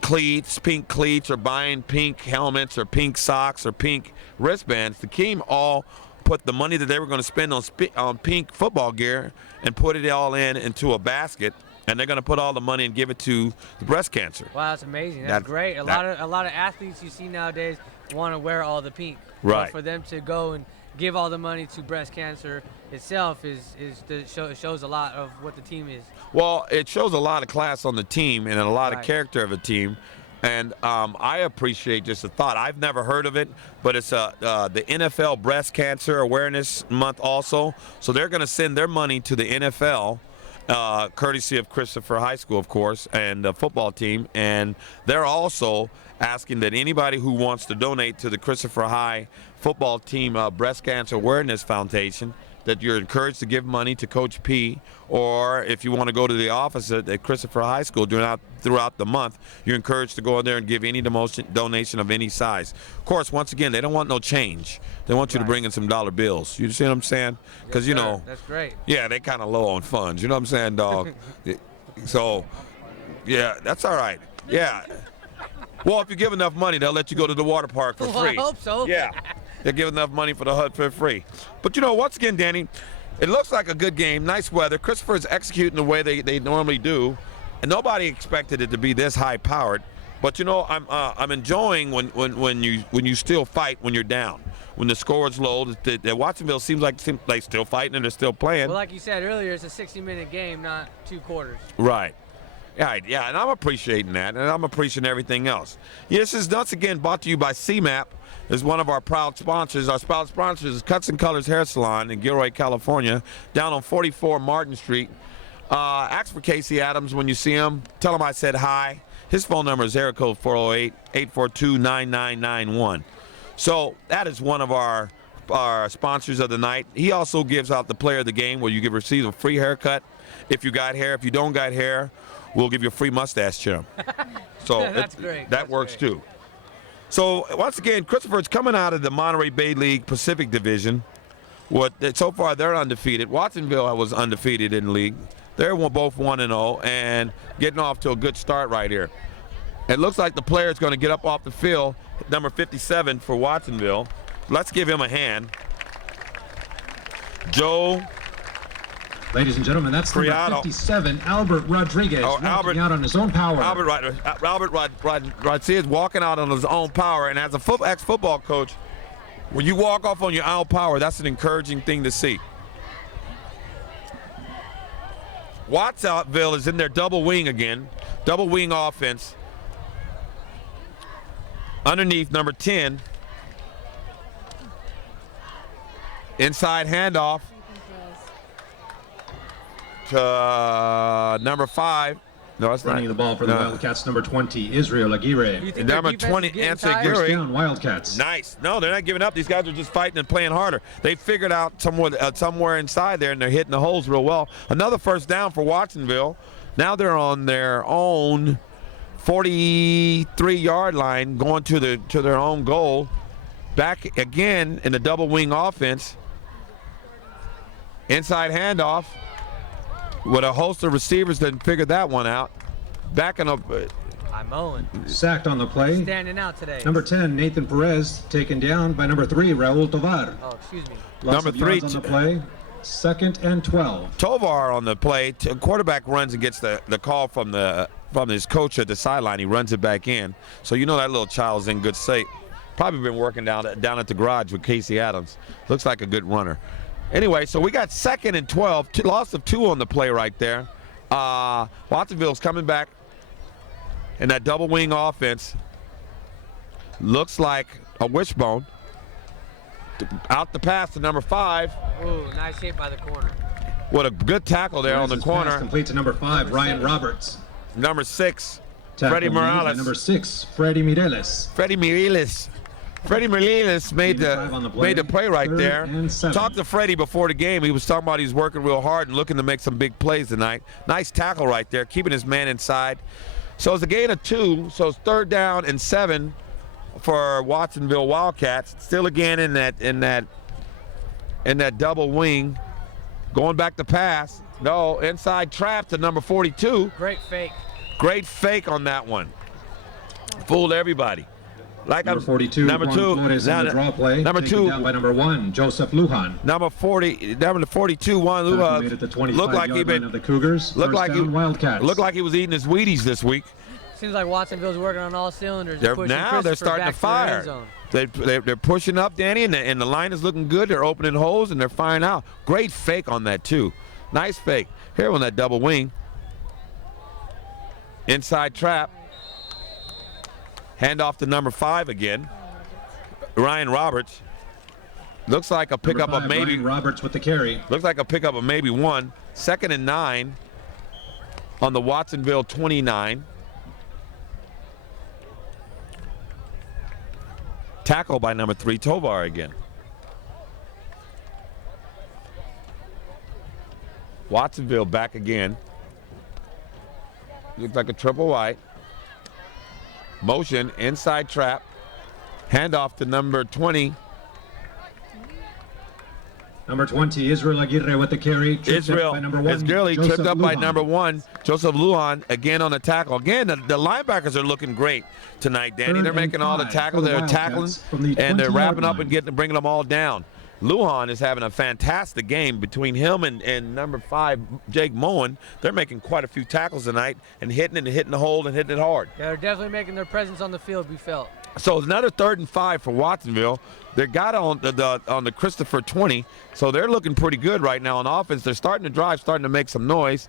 pink cleats, or buying pink helmets or pink socks or pink wristbands, the team all put the money that they were going to spend on pink football gear and put it all into a basket, and they're going to put all the money and give it to the breast cancer. Wow, that's amazing. That's great. A lot of athletes you see nowadays want to wear all the pink. Right. But for them to go and give all the money to breast cancer itself shows a lot of what the team is. Well, it shows a lot of class on the team and a lot of character of a team. And I appreciate just the thought. I've never heard of it, but it's the NFL Breast Cancer Awareness Month also. So they're going to send their money to the NFL, courtesy of Christopher High School, of course, and the football team. And they're also asking that anybody who wants to donate to the Christopher High football team Breast Cancer Awareness Foundation, that you're encouraged to give money to Coach P, or if you want to go to the office at Christopher High School throughout the month, you're encouraged to go in there and give any donation of any size. Of course, once again, they don't want no change. They want you to bring in some dollar bills. You see what I'm saying? Because, That's great. Yeah, they kind of low on funds. You know what I'm saying, dog? So, yeah, that's all right. Yeah. Well, if you give enough money, they'll let you go to the water park for free. I hope so. Yeah. They give enough money for the HUD for free. But, once again, Danny, it looks like a good game. Nice weather. Christopher's executing the way they normally do. And nobody expected it to be this high-powered. But, I'm enjoying when you still fight when you're down. When the score is low, the Watsonville seems like they're still fighting and they're still playing. Well, like you said earlier, it's a 60-minute game, not 2 quarters. Right. Yeah, and I'm appreciating that, and I'm appreciating everything else. This is once again brought to you by CMAP. Is one of our proud sponsors. Our proud sponsors is Cuts and Colors Hair Salon in Gilroy, California, down on 44 Martin Street. Ask for Casey Adams when you see him. Tell him I said hi. His phone number is area code 408-842-9991. So that is one of our our sponsors of the night. He also gives out the player of the game, where you can receive a free haircut if you got hair. If you don't got hair, we'll give you a free mustache trim. So That's great. That works too. So once again, Christopher's coming out of the Monterey Bay League Pacific Division. So far they're undefeated. Watsonville was undefeated in the league. They're both 1-0 and getting off to a good start right here. It looks like the player is going to get up off the field, number 57 for Watsonville. Let's give him a hand. Joe. Ladies and gentlemen, that's number Criado. 57, Albert Rodriguez, walking out on his own power. Albert Rodriguez walking out on his own power, and as a ex-football coach, when you walk off on your own power, that's an encouraging thing to see. Watsonville is in their double wing again, double wing offense. Underneath number 10, inside handoff to number 5. No, that's running not. The ball for the Wildcats, number 20, Israel Aguirre. Number 20, Ansel First Aguirre. down, Wildcats. Nice. No, they're not giving up. These guys are just fighting and playing harder. They figured out somewhere inside there, and they're hitting the holes real well. Another first down for Watsonville. Now they're on their own 43-yard line, going to their own goal. Back again in the double wing offense. Inside handoff. With a host of receivers didn't figure that one out. Backing up. I'm Owen. Sacked on the play. Standing out today. Number 10, Nathan Perez, taken down by number 3, Raul Tovar. Oh, excuse me. Loss Number of yards 3 on the play. 2nd and 12. Tovar on the play. Quarterback runs and gets the call from his coach at the sideline. He runs it back in. So you know that little child's in good shape. Probably been working down at the garage with Casey Adams. Looks like a good runner. Anyway, so we got 2nd and 12. Loss of 2 on the play right there. Watsonville's coming back in that double wing offense. Looks like a wishbone. Out the pass to number 5. Ooh, nice hit by the corner. What a good tackle there on the corner. Pass complete to number 5, Ryan Roberts. Number 6, Tackle Freddie made by Morales. Number 6, Freddie Mireles. Freddie Mireles made the play right 3rd there. and 7. Talked to Freddie before the game. He was talking about he's working real hard and looking to make some big plays tonight. Nice tackle right there, keeping his man inside. So it's a gain of 2. So it's 3rd down and 7 for Watsonville Wildcats. Still again in that double wing. Going back to pass. No, inside trap to number 42. Great fake. Great fake on that one. Fooled everybody. Like Number 42, number Juan 2, Flores on the draw play. Number taken 2, down by number 1, Joseph Lujan. number 42, Juan Tackle made at the Lujan looked like he line of the Cougars. looked First like down, Wildcats. looked like he was eating his Wheaties this week. Seems like Watsonville's working on all cylinders. Now they're starting to fire. They're pushing up, Danny, and the line is looking good. They're opening holes and they're firing out. Great fake on that too. Nice fake. Here on that double wing. Inside trap. Hand off to number 5 again. Ryan Roberts. Looks like a pickup Number 5, of maybe. Ryan Roberts with the carry. Looks like a pickup of maybe 1. 2nd and 9 on the Watsonville 29. Tackle by number 3, Tovar again. Watsonville back again. Looks like a triple white. Motion, inside trap. Handoff to number 20. Number 20, Israel Aguirre with the carry. Tripped up by number 1, Israeli Joseph tripped up by Lujan. number 1, Joseph Lujan, again on the tackle. Again, the linebackers are looking great tonight, Danny. 3rd They're and making all the 5 tackles. for the They're tackling, Wildcats from the and they're 20-yard wrapping up line. and bringing them all down. Lujan is having a fantastic game. Between him and number 5, Jake Moen, they're making quite a few tackles tonight and hitting the hole and hitting it hard. Yeah, they're definitely making their presence on the field be felt. So it's another 3rd and 5 for Watsonville. They got on the Christopher 20, so they're looking pretty good right now on offense. They're starting to drive, starting to make some noise.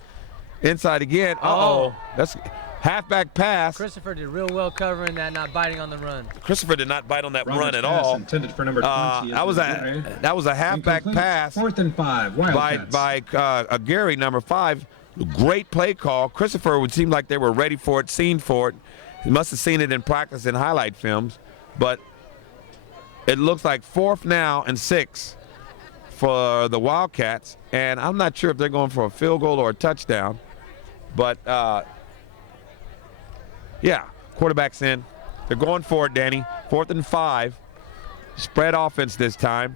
Inside again. Uh-oh. That's halfback pass. Christopher did real well covering that, not biting on the run. Christopher did not bite on that Roberts run at pass all. Intended for number 20. That was a halfback Incomplete. pass 4th and 5, Wildcats. by Aguirre, number 5. Great play call. Christopher would seem like they were ready for it, seen for it. He must have seen it in practice and highlight films, but It looks like 4th now and 6 for the Wildcats, and I'm not sure if they're going for a field goal or a touchdown, but yeah, quarterback's in. They're going for it, Danny. 4th and 5. Spread offense this time.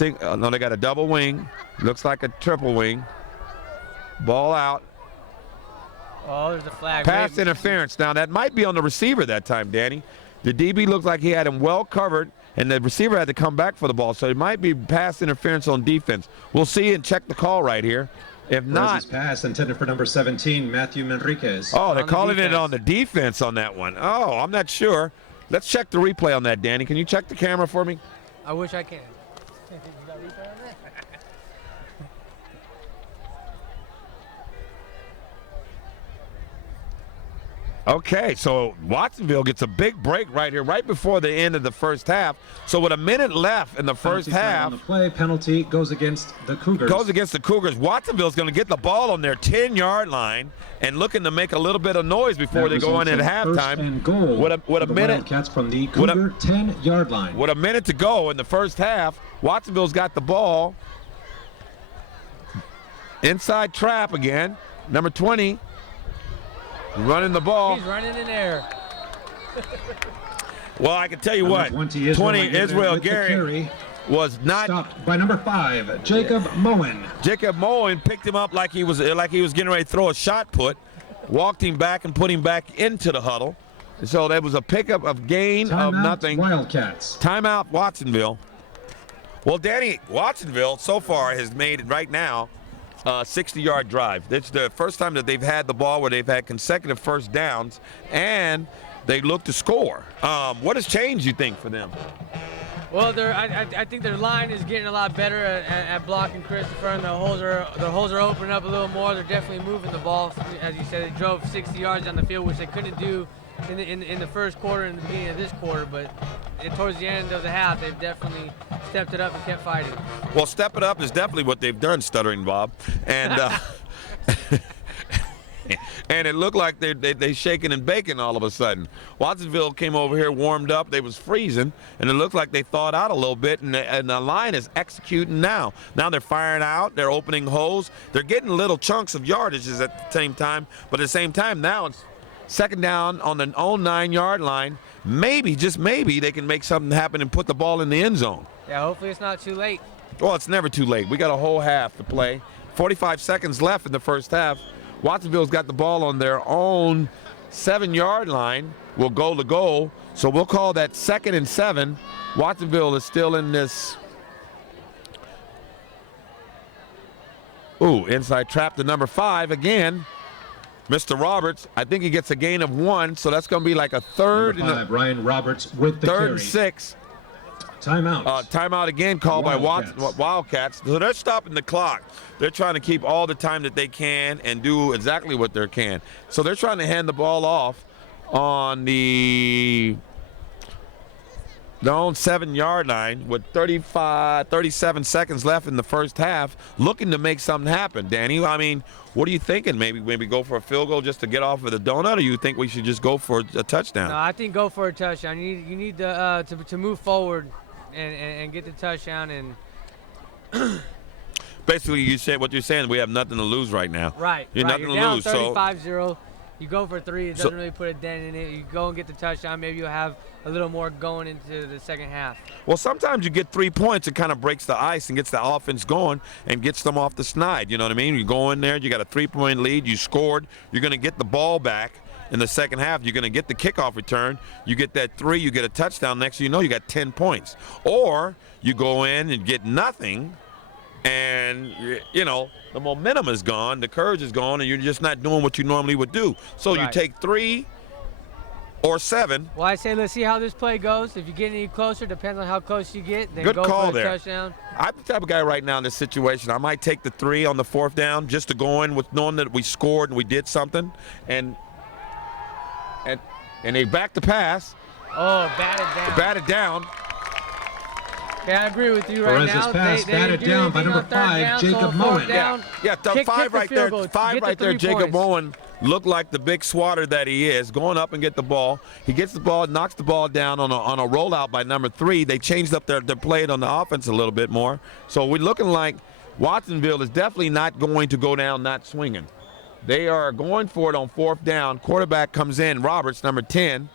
No, they got a double wing. Looks like a triple wing. Ball out. Oh, there's a flag. Pass interference. Now, that might be on the receiver that time, Danny. The DB looked like he had him well covered, and the receiver had to come back for the ball, so it might be pass interference on defense. We'll see and check the call right here. If not, Perez's pass intended for number 17, Matthew Manriquez. oh, they're calling it on the defense on that one. Oh, I'm not sure. Let's check the replay on that, Danny. Can you check the camera for me? I wish I can. You got replay on that? Okay, so Watsonville gets a big break right here, right before the end of the first half. So with a minute left in the first half, on the play, penalty goes against the Cougars. Watsonville's going to get the ball on their 10-yard line and looking to make a little bit of noise before they go in at halftime. First and goal with a minute, Wildcats from the Cougar 10-yard line. With a minute to go in the first half, Watsonville's got the ball. Inside trap again, number 20. Running the ball. He's running in there. Well, I can tell you what, 20 Israel Gary was not stopped by number 5, Jacob Moen. Jacob Moen picked him up like he was getting ready to throw a shot put, walked him back and put him back into the huddle. So there was a pickup of gain of nothing. Wildcats. Timeout Watsonville. Well, Danny, Watsonville so far has made it right now 60-yard drive. It's the first time that they've had the ball where they've had consecutive first downs, and they look to score. What has changed, you think, for them? Well, I think their line is getting a lot better at blocking Christopher, and the holes are opening up a little more. They're definitely moving the ball. As you said, they drove 60 yards down the field, which they couldn't do in the first quarter and the beginning of this quarter, but towards the end of the half, they've definitely stepped it up and kept fighting. Well, step it up is definitely what they've done, Stuttering Bob. And and it looked like they shaking and baking all of a sudden. Watsonville came over here, warmed up. They was freezing, and it looked like they thawed out a little bit, and the line is executing now. Now they're firing out. They're opening holes. They're getting little chunks of yardages at the same time, but at the same time now it's second down on their own 9-yard line. Maybe, just maybe, they can make something happen and put the ball in the end zone. Yeah, hopefully it's not too late. Well, it's never too late. We got a whole half to play. 45 seconds left in the first half. Watsonville's got the ball on their own 7-yard line. Will go to goal. So we'll call that 2nd and 7. Watsonville is still in this. Ooh, inside trap to number 5 again. Mr. Roberts, I think he gets a gain of 1, so that's going to be like a third. Number 5, Ryan Roberts with the third carry. And 6. Timeout. Timeout again called by Wildcats. So they're stopping the clock. They're trying to keep all the time that they can and do exactly what they can. So they're trying to hand the ball off on their own 7-yard line with 37 seconds left in the first half, looking to make something happen. Danny, I mean, what are you thinking? Maybe go for a field goal just to get off of the donut, or you think we should just go for a touchdown? No, I think go for a touchdown. You need to move forward and get the touchdown. And basically, you said what you're saying. We have nothing to lose right now. Right. You're nothing to lose. You're down 35-0. You go for 3. It doesn't really put a dent in it. You go and get the touchdown. Maybe you'll have a little more going into the second half. Well, sometimes you get 3 points. It kind of breaks the ice and gets the offense going and gets them off the snide. You know what I mean? You go in there, you got a 3-point lead. You scored. You're going to get the ball back in the second half. You're going to get the kickoff return. You get that 3. You get a touchdown. Next thing you know, you got 10 points. Or you go in and get nothing, and, you know, the momentum is gone, the courage is gone, and you're just not doing what you normally would do. So you take 3 or 7. Well, I say let's see how this play goes. If you get any closer, depends on how close you get, then Good go call for the there. touchdown. I'm the type of guy right now in this situation, I might take the 3 on the 4th down just to go in with knowing that we scored and we did something. And they back the pass. Oh, batted down. Yeah, I agree with you right Perez's now. Pass batted down by number 5, Jacob Moen. Yeah, 5 right there. 5 right there. Jacob Moen look like the big swatter that he is, going up and get the ball. He gets the ball, knocks the ball down on a rollout by number 3. They changed up their play on the offense a little bit more. So we're looking like Watsonville is definitely not going to go down not swinging. They are going for it on 4th down. Quarterback comes in, Roberts, number 10,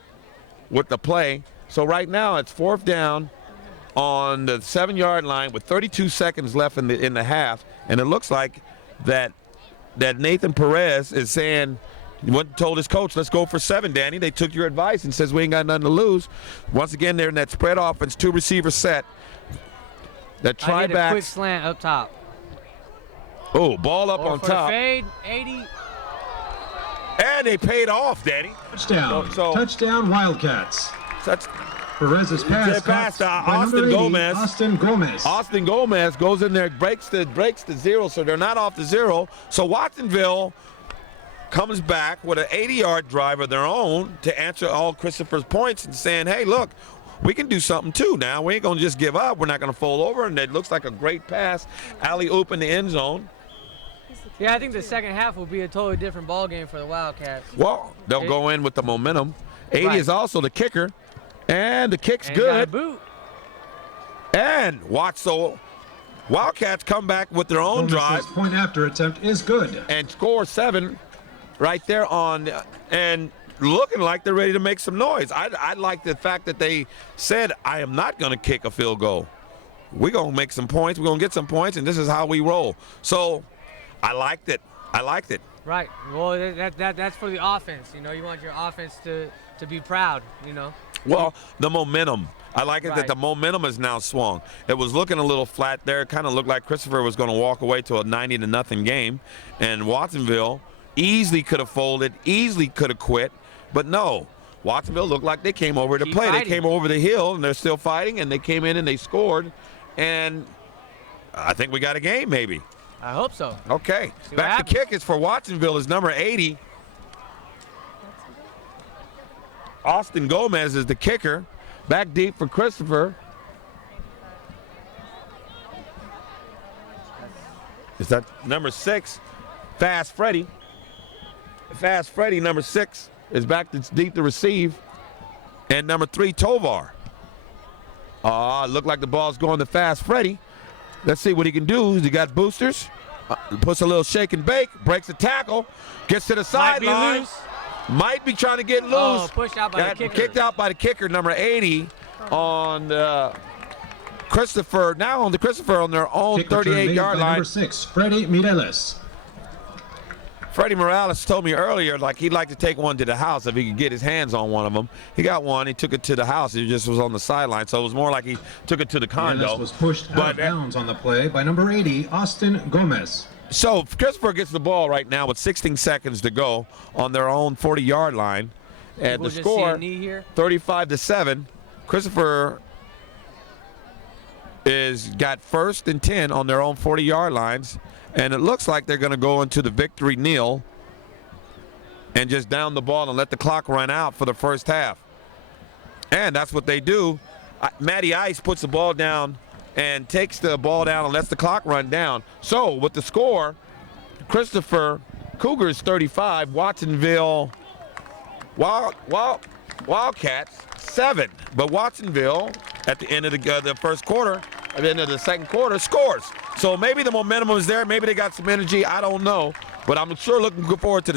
with the play. So right now it's 4th down on the 7-yard line with 32 seconds left in the half, and it looks like that Nathan Perez is saying, he went and told his coach, let's go for 7, Danny. They took your advice and says we ain't got nothing to lose. Once again, they're in that spread offense, 2-receiver set. That try back. Quick slant up top. Oh, ball up on top. Fade, 80. And they paid off, Danny. Touchdown. Touchdown, Wildcats. Perez's pass pass to by Austin 80, Gomez. Austin Gomez. Austin Gomez goes in there, breaks the 0, so they're not off the 0. So Watsonville comes back with an 80-yard drive of their own to answer all Christopher's points and saying, hey, look, we can do something too now. We ain't going to just give up. We're not going to fold over. And it looks like a great pass. Alley-oop in the end zone. Yeah, I think the second half will be a totally different ball game for the Wildcats. Well, they'll go in with the momentum. 80 Right. is also the kicker. And the kick's And good. got a boot. And so Wildcats come back with their own drive. Gomez's point after attempt is good. And score 7 right there on, and looking like they're ready to make some noise. I like the fact that they said, I am not going to kick a field goal. We're going to make some points. We're going to get some points, and this is how we roll. So I liked it. Right. Well, that's for the offense. You know, you want your offense to be proud, you know. Well, the momentum. I like it that Right. the momentum is now swung. It was looking a little flat there. It kind of looked like Christopher was going to walk away to a 90-0 game. And Watsonville easily could have folded, easily could have quit. But no, Watsonville looked like they came over to Keep play. fighting. They came over the hill, and they're still fighting, and they came in and they scored. And I think we got a game maybe. I hope so. Okay. See what Back to happens. kick is for Watsonville is number 80. Austin Gomez is the kicker. Back deep for Christopher. Is that number 6? Fast Freddy. Fast Freddy, number 6, is back deep to receive. And number 3, Tovar. Look like the ball's going to Fast Freddy. Let's see what he can do. He got boosters. Puts a little shake and bake. Breaks the tackle. Gets to the Might be sideline. loose. Might be trying to get loose. Oh, pushed out by the Got kicker. kicked out by the kicker, number 80, on Christopher. Now on the Christopher on their own Kick return made 38-yard by line. number 6, Freddie Mireles. Freddie Morales told me earlier like he'd like to take one to the house if he could get his hands on one of them. He got one. He took it to the house. He just was on the sideline, so it was more like he took it to the condo. Mireles was pushed out But, of bounds on the play by number 80, Austin Gomez. So Christopher gets the ball right now with 16 seconds to go on their own 40-yard line. And We'll the just see a score, knee here. 35-7. Christopher is got 1st and 10 on their own 40-yard lines. And it looks like they're going to go into the victory kneel and just down the ball and let the clock run out for the first half. And that's what they do. Matty Ice puts the ball down and takes the ball down and lets the clock run down. So with the score, Christopher Cougars 35, Watsonville Wildcats 7. But Watsonville at the end of the first quarter, at the end of the second quarter, scores. So maybe the momentum is there. Maybe they got some energy. I don't know. But I'm sure looking forward to the